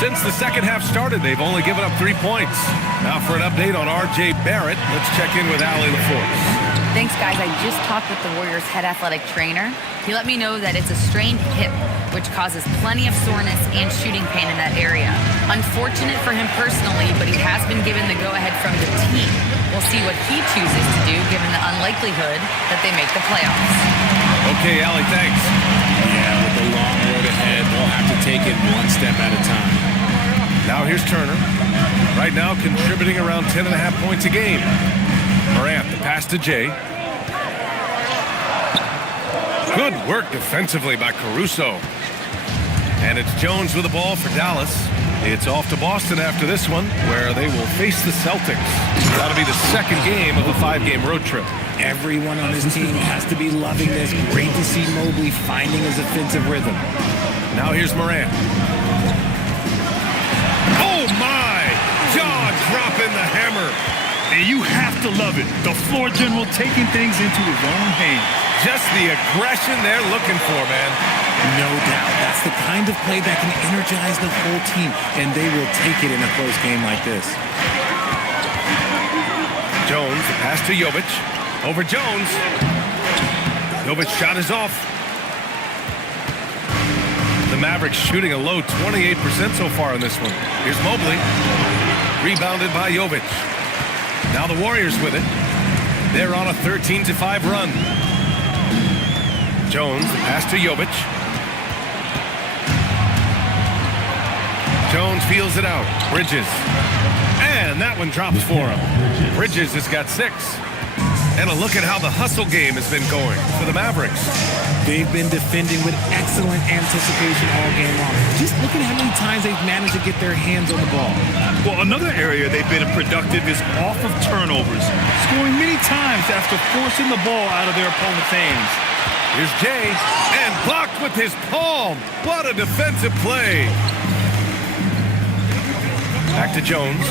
Since the second half started, they've only given up 3 points. Now for an update on R.J. Barrett, let's check in with Allie LaForce. Thanks, guys. I just talked with the Warriors' head athletic trainer. He let me know that it's a strained hip, which causes plenty of soreness and shooting pain in that area. Unfortunate for him personally, but he has been given the go-ahead from the team. We'll see what he chooses to do, given the unlikelihood that they make the playoffs. Okay, Allie, thanks. Yeah, with the long road ahead, they'll have to take it one step at a time. Now here's Turner. Right now contributing around 10.5 points a game. Morant, the pass to Jay. Good work defensively by Caruso. And it's Jones with the ball for Dallas. It's off to Boston after this one, where they will face the Celtics. That'll be the second game of a 5-game road trip. Everyone on his team has to be loving this. Great to see Mobley finding his offensive rhythm. Now here's Morant. Oh my! Jaw dropping the hammer. And you have to love it. The floor general taking things into his own hands. Just the aggression they're looking for, man. No doubt. That's the kind of play that can energize the whole team, and they will take it in a close game like this. Jones, the pass to Jovic. Over Jones. Jovic's shot is off. The Mavericks shooting a low 28% so far in this one. Here's Mobley. Rebounded by Jovic. Now the Warriors with it. They're on a 13-5 run. Jones, the pass to Jovic. Jones feels it out. Bridges. And that one drops for him. Bridges has got 6. And a look at how the hustle game has been going for the Mavericks. They've been defending with excellent anticipation all game long. Just look at how many times they've managed to get their hands on the ball. Well, another area they've been productive is off of turnovers, scoring many times after forcing the ball out of their opponent's hands. Here's Jay, and blocked with his palm. What a defensive play. Back to Jones.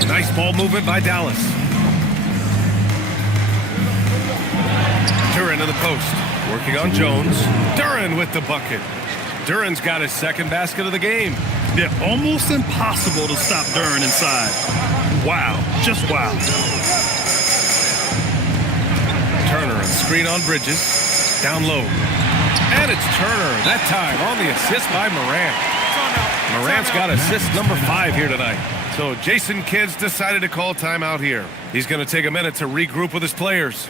Some nice ball movement by Dallas. Duran to the post. Working on Jones. Duran with the bucket. Duran's got his second basket of the game. Yeah, almost impossible to stop Duran inside. Wow, just wow. Turner and screen on Bridges. Down low. And it's Turner, that time on the assist by Morant. Morant's got assist number 5 here tonight. So Jason Kidd's decided to call timeout here. He's going to take a minute to regroup with his players.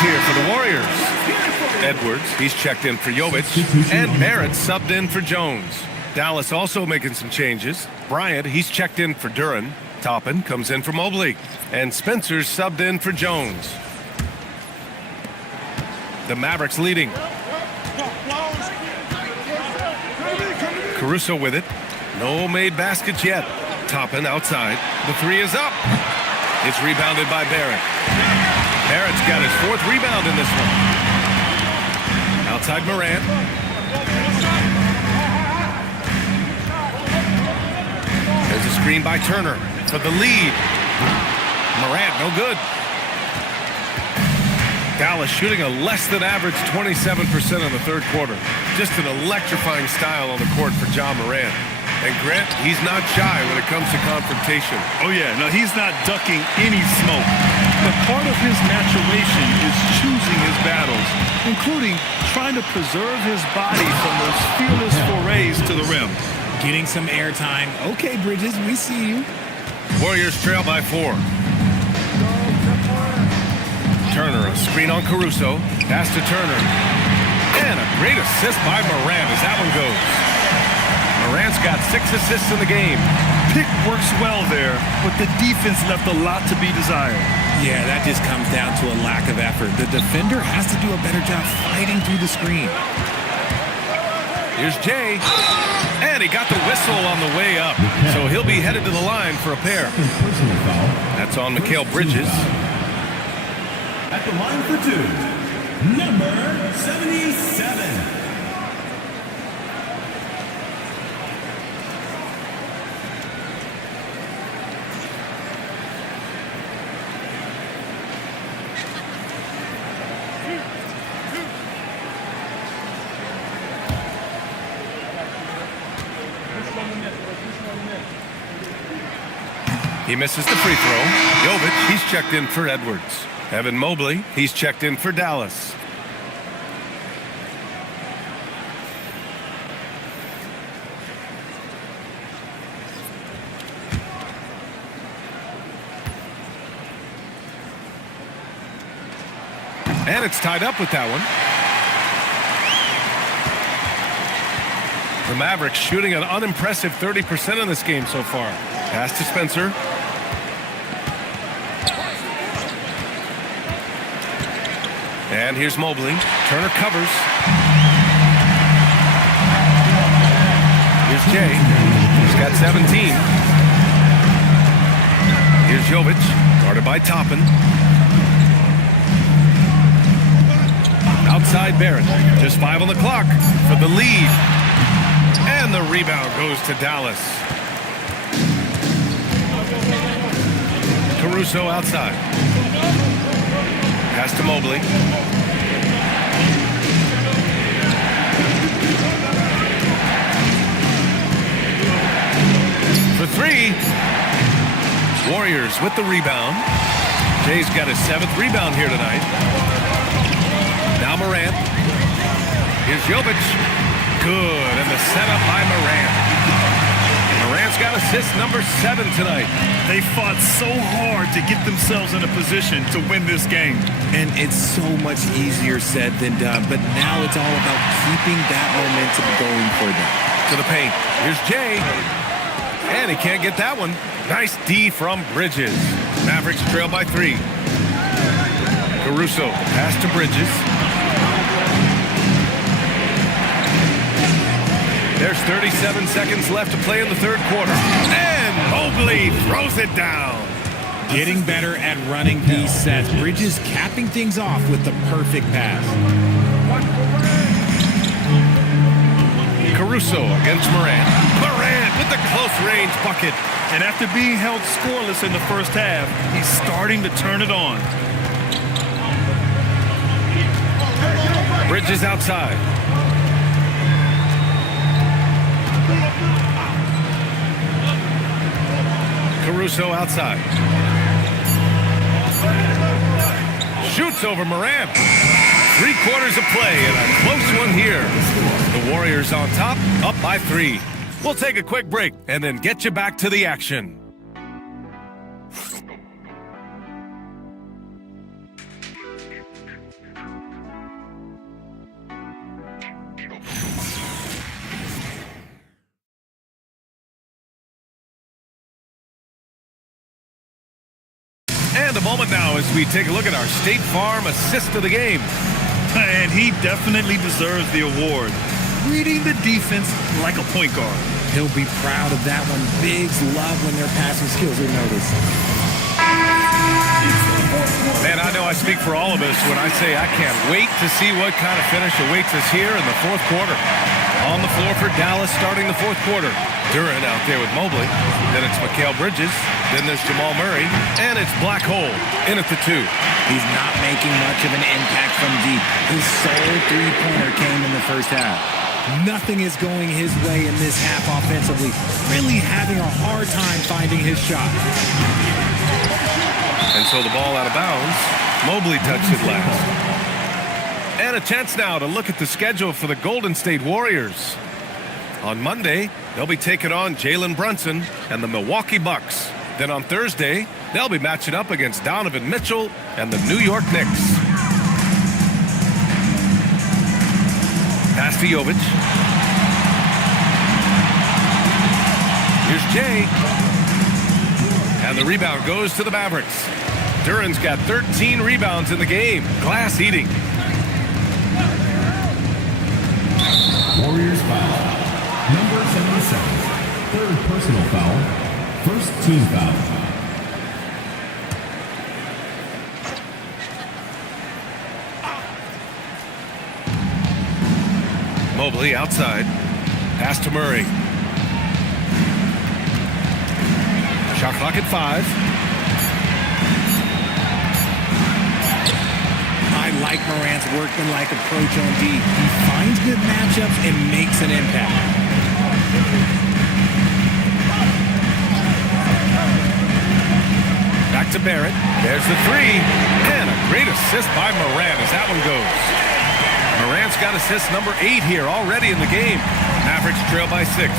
Here for the Warriors. Edwards, he's checked in for Jovic, and Barrett subbed in for Jones. Dallas also making some changes. Bryant, he's checked in for Duran. Toppin comes in for Mobley, and Spencer's subbed in for Jones. The Mavericks leading. Caruso with it. No made baskets yet. Toppin outside. The 3 is up. It's rebounded by Barrett. Barrett's got his 4th rebound in this one. Outside Morant. There's a screen by Turner for the lead. Morant, no good. Dallas shooting a less than average 27% in the third quarter. Just an electrifying style on the court for John Morant. And Grant, he's not shy when it comes to confrontation. Oh, yeah. No, he's not ducking any smoke. But part of his maturation is choosing his battles, including trying to preserve his body from those fearless forays to the rim. Getting some airtime. Okay, Bridges, we see you. Warriors trail by 4. Turner, a screen on Caruso. Pass to Turner. And a great assist by Morant as that one goes. Morant's got 6 assists in the game. Pick works well there, but the defense left a lot to be desired. Yeah, that just comes down to a lack of effort. The defender has to do a better job fighting through the screen. Here's Jay. And he got the whistle on the way up. So he'll be headed to the line for a pair. That's on Mikal Bridges. At the line for 2, number 77. He misses the free throw. Jovic, he's checked in for Edwards. Evan Mobley, he's checked in for Dallas. And it's tied up with that one. The Mavericks shooting an unimpressive 30% in this game so far. Pass to Spencer. And here's Mobley. Turner covers. Here's Jay. He's got 17. Here's Jovic. Guarded by Toppin. Outside Barrett. Just 5 on the clock for the lead. And the rebound goes to Dallas. Caruso outside. Pass to Mobley. For 3. Warriors with the rebound. Jay's got his 7th rebound here tonight. Now Morant. Here's Jovic. Good, and the setup by Morant. Morant's got assist number 7 tonight. They fought so hard to get themselves in a position to win this game. And it's so much easier said than done, but now it's all about keeping that momentum going for them. To the paint. Here's Jay. And he can't get that one. Nice D from Bridges. Mavericks trail by 3. Caruso, pass to Bridges. There's 37 seconds left to play in the 3rd quarter. And Mobley throws it down. Getting better at running these sets. Bridges capping things off with the perfect pass. Caruso against Morant. Morant with the close-range bucket. And after being held scoreless in the first half, he's starting to turn it on. Bridges outside. Caruso outside. Shoots over Morant. 3 quarters of play and a close one here. The Warriors on top, up by 3. We'll take a quick break and then get you back to the action. And a moment now as we take a look at our State Farm assist of the game. And he definitely deserves the award. Reading the defense like a point guard. He'll be proud of that one. Bigs love when their passing skills are noticed. Man, I know I speak for all of us when I say I can't wait to see what kind of finish awaits us here in the 4th quarter. On the floor for Dallas starting the 4th quarter. Duran out there with Mobley. Then it's Mikal Bridges. Then there's Jamal Murray. And it's Black Hole in at the 2. He's not making much of an impact from deep. His sole 3-pointer came in the first half. Nothing is going his way in this half offensively. Really having a hard time finding his shot. And so the ball out of bounds. Mobley touched it last. And a chance now to look at the schedule for the Golden State Warriors. On Monday, they'll be taking on Jalen Brunson and the Milwaukee Bucks. Then on Thursday, they'll be matching up against Donovan Mitchell and the New York Knicks. Pass to Jovic. Here's Jay. And the rebound goes to the Mavericks. Duran's got 13 rebounds in the game. Glass eating. Warriors foul. Number 77. Third personal foul. First team foul. Mobley outside. Pass to Murray. Shot clock at 5. I like Morant's workmanlike approach on D. He finds good matchups and makes an impact. Back to Barrett. There's the 3. And a great assist by Morant as that one goes. Morant's got assist number 8 here already in the game. Mavericks trail by 6.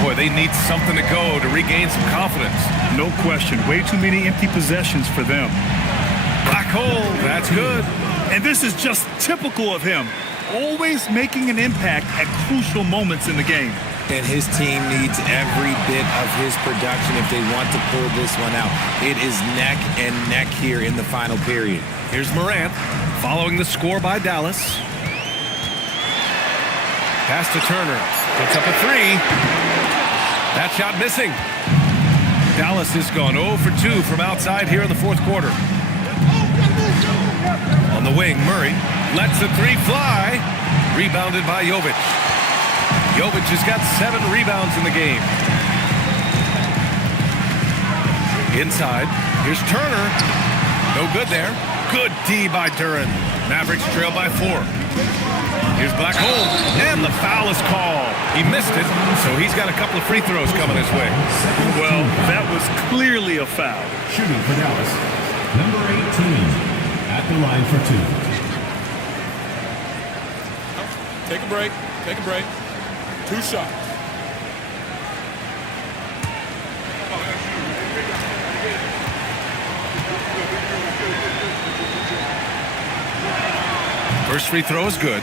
Boy, they need something to go to regain some confidence. No question. Way too many empty possessions for them. Black hole. That's good. And this is just typical of him. Always making an impact at crucial moments in the game. And his team needs every bit of his production if they want to pull this one out. It is neck and neck here in the final period. Here's Morant following the score by Dallas. Pass to Turner. Puts up a 3. That shot missing. Dallas has gone 0 for 2 from outside here in the fourth quarter. On the wing, Murray lets the 3 fly. Rebounded by Jovic. Jovic has got 7 rebounds in the game. Inside, here's Turner. No good there. Good D by Duran. Mavericks trail by 4. Here's Black hole, and the foul is called. He missed it, so he's got a couple of free throws coming his way. Well, that was clearly a foul. Shooting for Dallas. Number 18. At the line for 2. Take a break. Take a break. 2 shots. First free throw is good.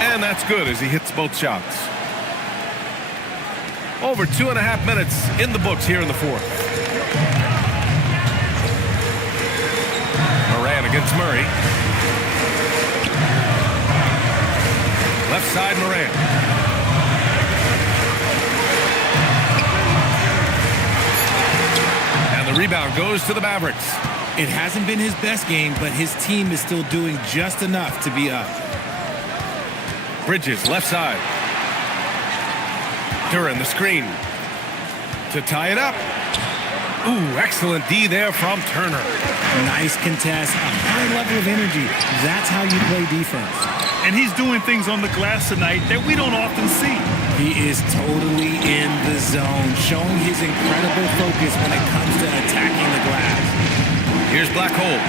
And that's good as he hits both shots. Over 2.5 minutes in the books here in the fourth. Morant against Murray. Left side Morant. And the rebound goes to the Mavericks. It hasn't been his best game, but his team is still doing just enough to be up. Bridges, left side. Duran, the screen. To tie it up. Ooh, excellent D there from Turner. Nice contest, a high level of energy. That's how you play defense. And he's doing things on the glass tonight that we don't often see. He is totally in the zone, showing his incredible focus when it comes to attacking the glass. Here's Black hole.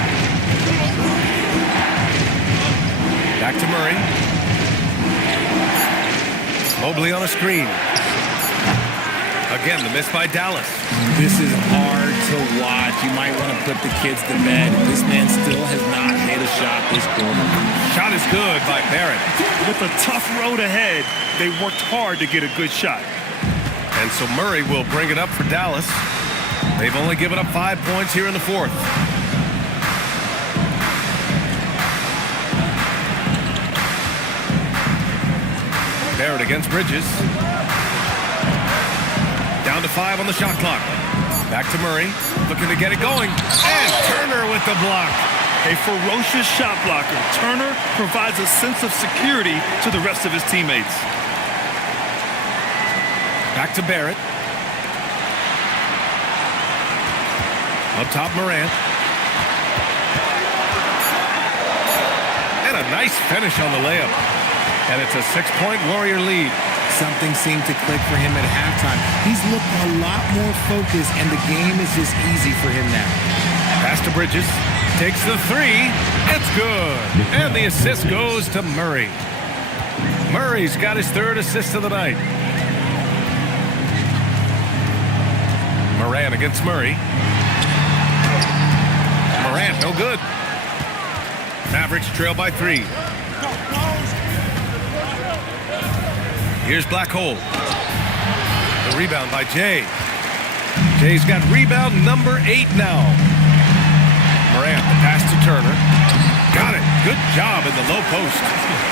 Back to Murray. Mobley on a screen. Again, the miss by Dallas. This is hard to watch. You might want to put the kids to bed. This man still has not hit a shot this quarter. Shot is good by Barrett. With a tough road ahead, they worked hard to get a good shot. And so Murray will bring it up for Dallas. They've only given up 5 points here in the fourth. Barrett against Bridges. Down to 5 on the shot clock. Back to Murray, looking to get it going. And Turner with the block. A ferocious shot blocker, Turner provides a sense of security to the rest of his teammates. Back to Barrett. Up top, Morant. And a nice finish on the layup. And it's a 6-point Warrior lead. Something seemed to click for him at halftime. He's looked a lot more focused, and the game is just easy for him now. Pass to Bridges. Takes the three. It's good. And the assist goes to Murray. Murray's got his 3rd assist of the night. Morant against Murray. Morant, no good. Mavericks trail by 3. Here's Black Hole. The rebound by Jay. Jay's got rebound number 8 now. Morant, the pass to Turner. Got it. Good job in the low post.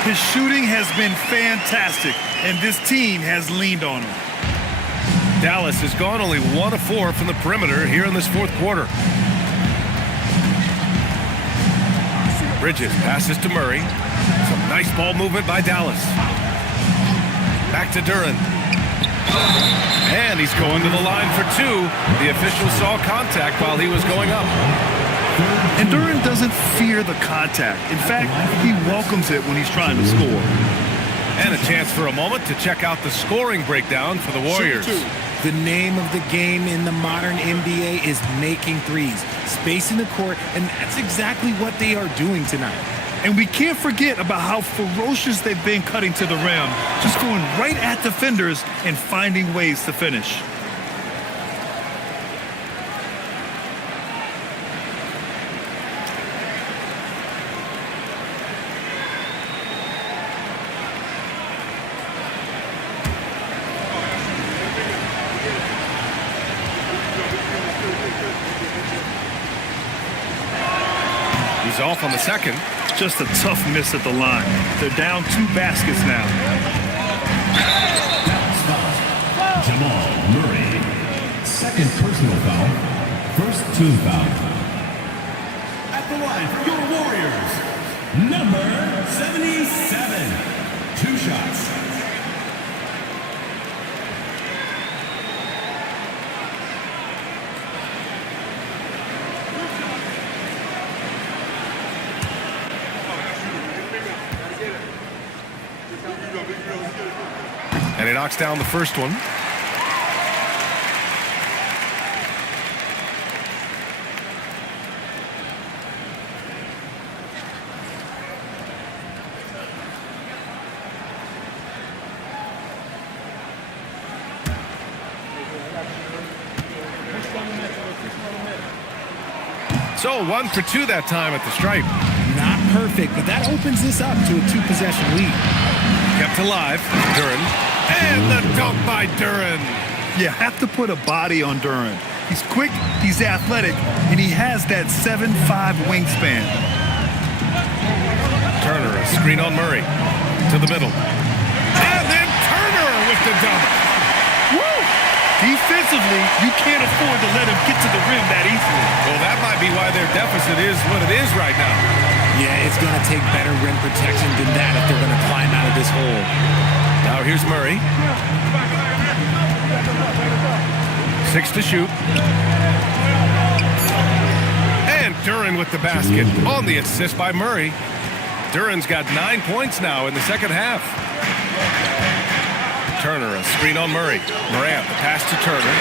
His shooting has been fantastic, and this team has leaned on him. Dallas has gone only 1 of 4 from the perimeter here in this 4th quarter. Bridges passes to Murray. Some nice ball movement by Dallas. Back to Duren. And he's going to the line for 2. The official saw contact while he was going up. And Duren doesn't fear the contact. In fact, he welcomes it when he's trying to score. And a chance for a moment to check out the scoring breakdown for the Warriors. The name of the game in the modern NBA is making threes, spacing the court, and that's exactly what they are doing tonight. And we can't forget about how ferocious they've been cutting to the rim, just going right at defenders and finding ways to finish. He's off on the second. Just a tough miss at the line. They're down 2 baskets now. Jamal Murray. 2nd personal foul. 1st team foul. At the line for your Warriors, number 77. 2 shots. And he knocks down the first one. So 1 for 2 that time at the stripe. Not perfect, but that opens this up to a 2-possession lead. Kept alive. Duren. And the dunk by Duren. You have to put a body on Duren. He's quick, he's athletic, and he has that 7'5" wingspan. Turner, a screen on Murray. To the middle. And then Turner with the dunk. Woo! Defensively, you can't afford to let him get to the rim that easily. Well, that might be why their deficit is what it is right now. Yeah, it's going to take better rim protection than that if they're going to climb out of this hole. Now here's Murray. 6 to shoot. And Duren with the basket on the assist by Murray. Duren's got 9 points now in the second half. Turner, a screen on Murray. Morant, the pass to Turner.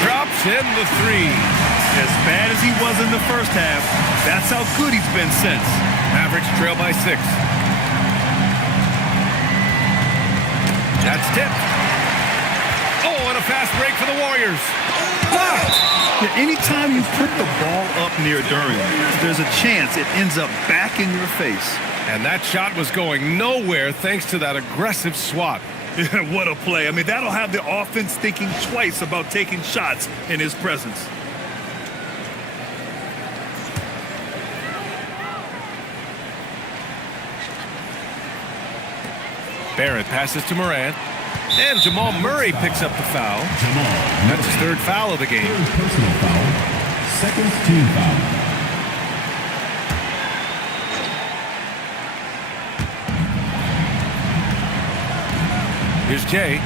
Drops in the 3. As bad as he was in the first half, that's how good he's been since. Mavericks trail by 6. That's tipped. Oh, and a fast break for the Warriors. Yeah, anytime you put the ball up near Duren, there's a chance it ends up back in your face. And that shot was going nowhere thanks to that aggressive swat. What a play. I mean, that'll have the offense thinking twice about taking shots in his presence. Barrett passes to Morant. And Jamal Murray picks up the foul. That's his third foul of the game. Personal foul. Second team foul. Here's Jay.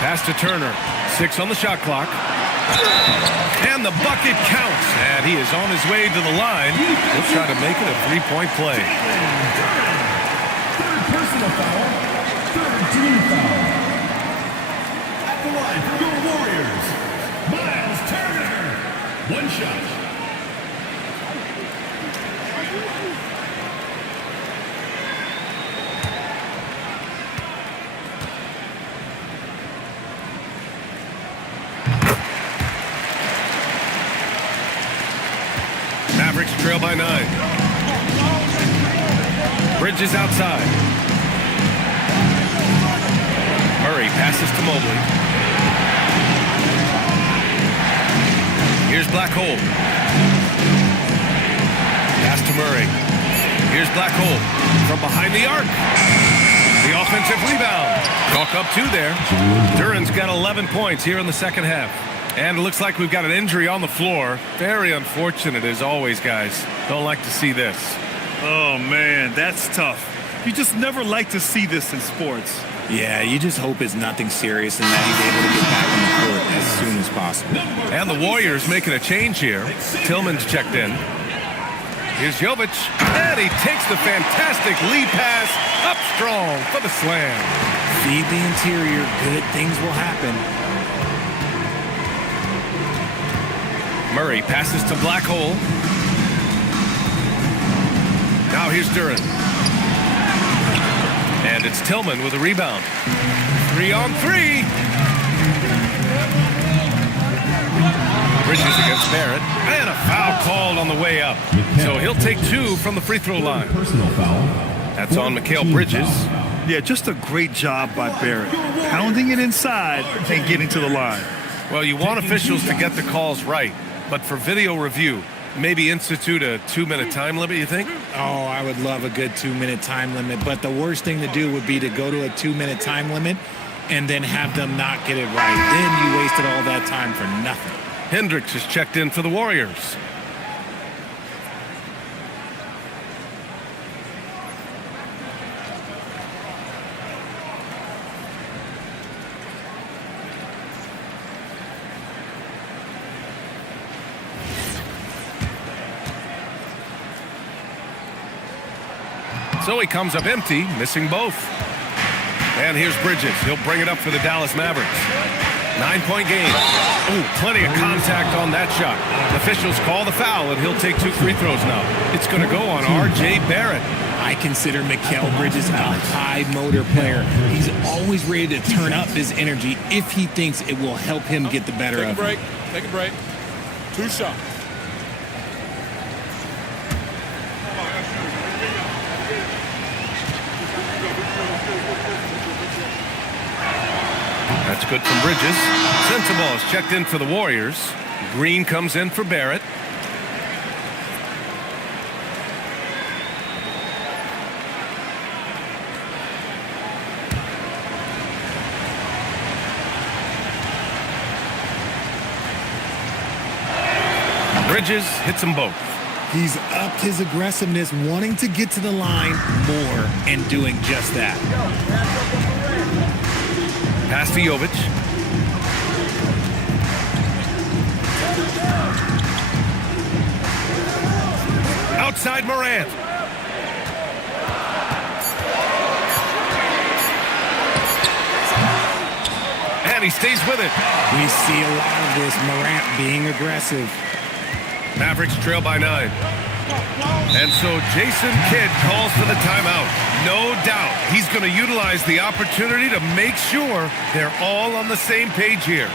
Pass to Turner. 6 on the shot clock. And the bucket counts. And he is on his way to the line. He'll try to make it a three-point play. Third personal foul. Third team foul. At the line for your Warriors, Miles Turner. One shot. Mavericks trail by 9. Bridges outside. Murray passes to Mobley. Here's Black Hole. Pass to Murray. Here's Black Hole from behind the arc. The offensive rebound. Talk up 2 there. Duran's got 11 points here in the second half. And it looks like we've got an injury on the floor. Very unfortunate as always, guys. Don't like to see this. Oh, man, that's tough. You just never like to see this in sports. Yeah, you just hope it's nothing serious and that he's able to get back on the court as soon as possible. And the Warriors making a change here. Tillman's checked in. Here's Jovic. And he takes the fantastic lead pass up strong for the slam. Feed the interior. Good things will happen. Murray passes to Black Hole. Now here's Duran. And it's Tillman with a rebound. 3-on-3. Bridges against Barrett. And a foul called on the way up. So he'll take 2 from the free throw line. Personal foul. That's on Mikal Bridges. Yeah, just a great job by Barrett. Pounding it inside and getting to the line. Well, you want officials to get the calls right. But for video review, maybe institute a 2-minute time limit, you think? Oh, I would love a good 2-minute time limit. But the worst thing to do would be to go to a 2-minute time limit and then have them not get it right. Then you wasted all that time for nothing. Hendricks is checked in for the Warriors. So he comes up empty, missing both. And here's Bridges. He'll bring it up for the Dallas Mavericks. 9-point game. Oh, plenty of contact on that shot. Officials call the foul, and he'll take 2 free throws now. It's going to go on R.J. Barrett. I consider Mikal Bridges a high-motor player. He's always ready to turn up his energy if he thinks it will help him get the better of him. Take a break. 2 shots. That's good from Bridges. Sensabaugh is checked in for the Warriors. Green comes in for Barrett. Bridges hits them both. He's upped his aggressiveness, wanting to get to the line more and doing just that. Pass to Jovic. Outside Morant. And he stays with it. We see a lot of this, Morant being aggressive. Mavericks trail by 9. And so Jason Kidd calls for the timeout. No doubt he's going to utilize the opportunity to make sure they're all on the same page here.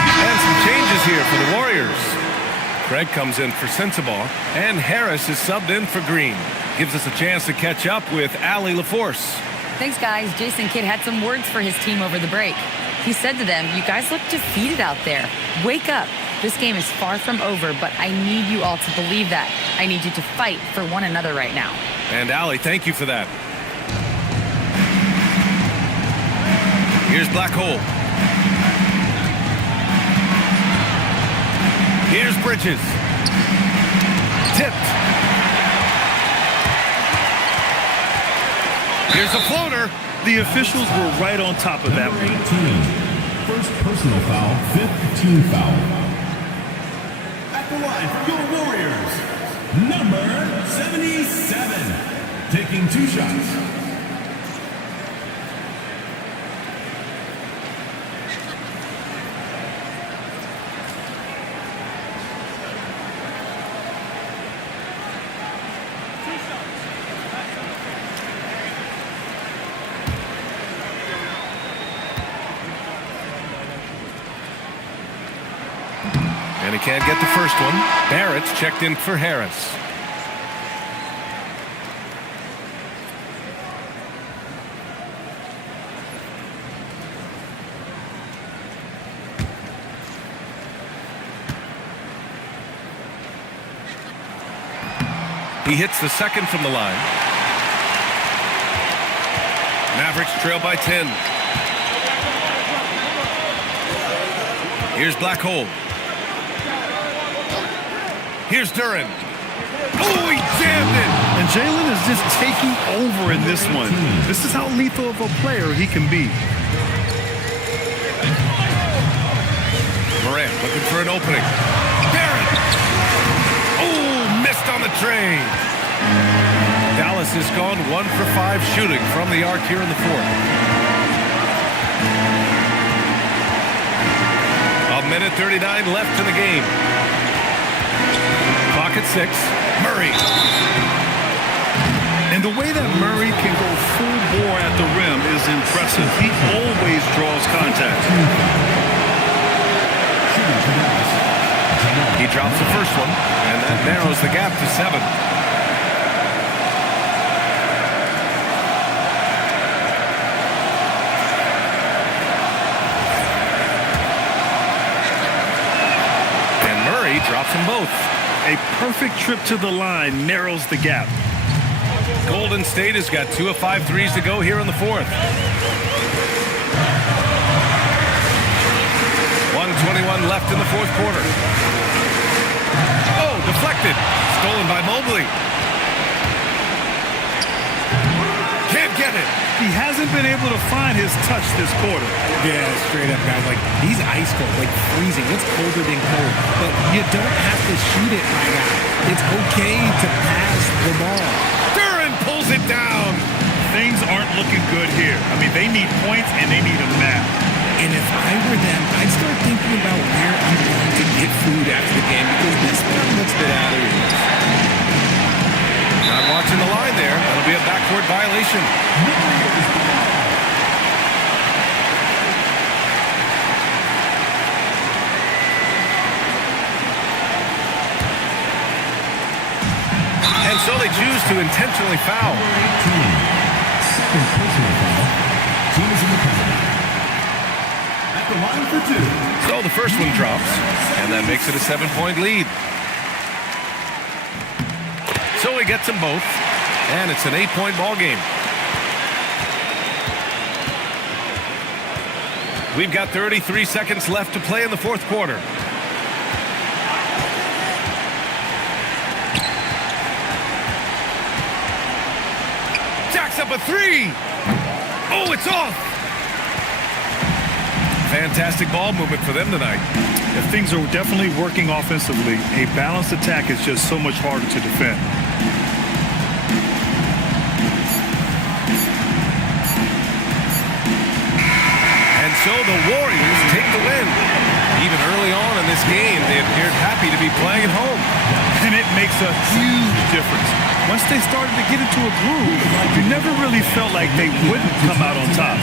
And some changes here for the Warriors. Craig comes in for Sensabaugh, and Harris is subbed in for Green. Gives us a chance to catch up with Allie LaForce. Thanks, guys. Jason Kidd had some words for his team over the break. He said to them, "You guys look defeated out there. Wake up. This game is far from over, but I need you all to believe that. I need you to fight for one another right now." And Allie, thank you for that. Here's Black Hole. Here's Bridges. Tipped. Here's a floater. The officials were right on top of that Number one. 18. First personal foul, fifth team foul. At the line for your Warriors, number 77. Taking 2 shots. And he can't get the first one. Barrett's checked in for Harris. He hits the second from the line. Mavericks trail by 10. Here's Black Hole. Here's Duran. Oh, he jammed it. And Jalen is just taking over in this one. This is how lethal of a player he can be. Morant looking for an opening. Barrett. Oh, missed on the tray. Dallas has gone 1 for 5 shooting from the arc here in the fourth. A minute 39 left in the game. Clock at 6. Murray. And the way that Murray can go full bore at the rim is impressive. He always draws contact. He drops the first one, and that narrows the gap to 7. And Murray drops them both. A perfect trip to the line narrows the gap. Golden State has got 2 of 5 threes to go here in the fourth. 1:21 left in the fourth quarter. Oh, deflected. Stolen by Mobley. Can't get it. He hasn't been able to find his touch this quarter. Yeah, straight up, guys. Like, he's ice cold, like freezing. It's colder than cold. But you don't have to shoot it, my guy. It's okay to pass the ball. Duran pulls it down. Things aren't looking good here. I mean, they need points and they need them now. And if I were them, I'd start thinking about where I'm going to get food after the game because this one looks a bit out of reach. Not watching the line there. That'll be a backcourt violation. And so they choose to intentionally foul. Second personal foul. Teams in the penalty. At the line for 2. So the first one drops, and that makes it a 7-point lead. So he gets them both, and it's an 8-point ball game. We've got 33 seconds left to play in the fourth quarter. Jacks up a 3. Oh, it's off. Fantastic ball movement for them tonight. If things are definitely working offensively, a balanced attack is just so much harder to defend. And so the Warriors take the win. Even early on in this game, they appeared happy to be playing at home. And it makes a huge difference. Once they started to get into a groove, you never really felt like they wouldn't come out on top.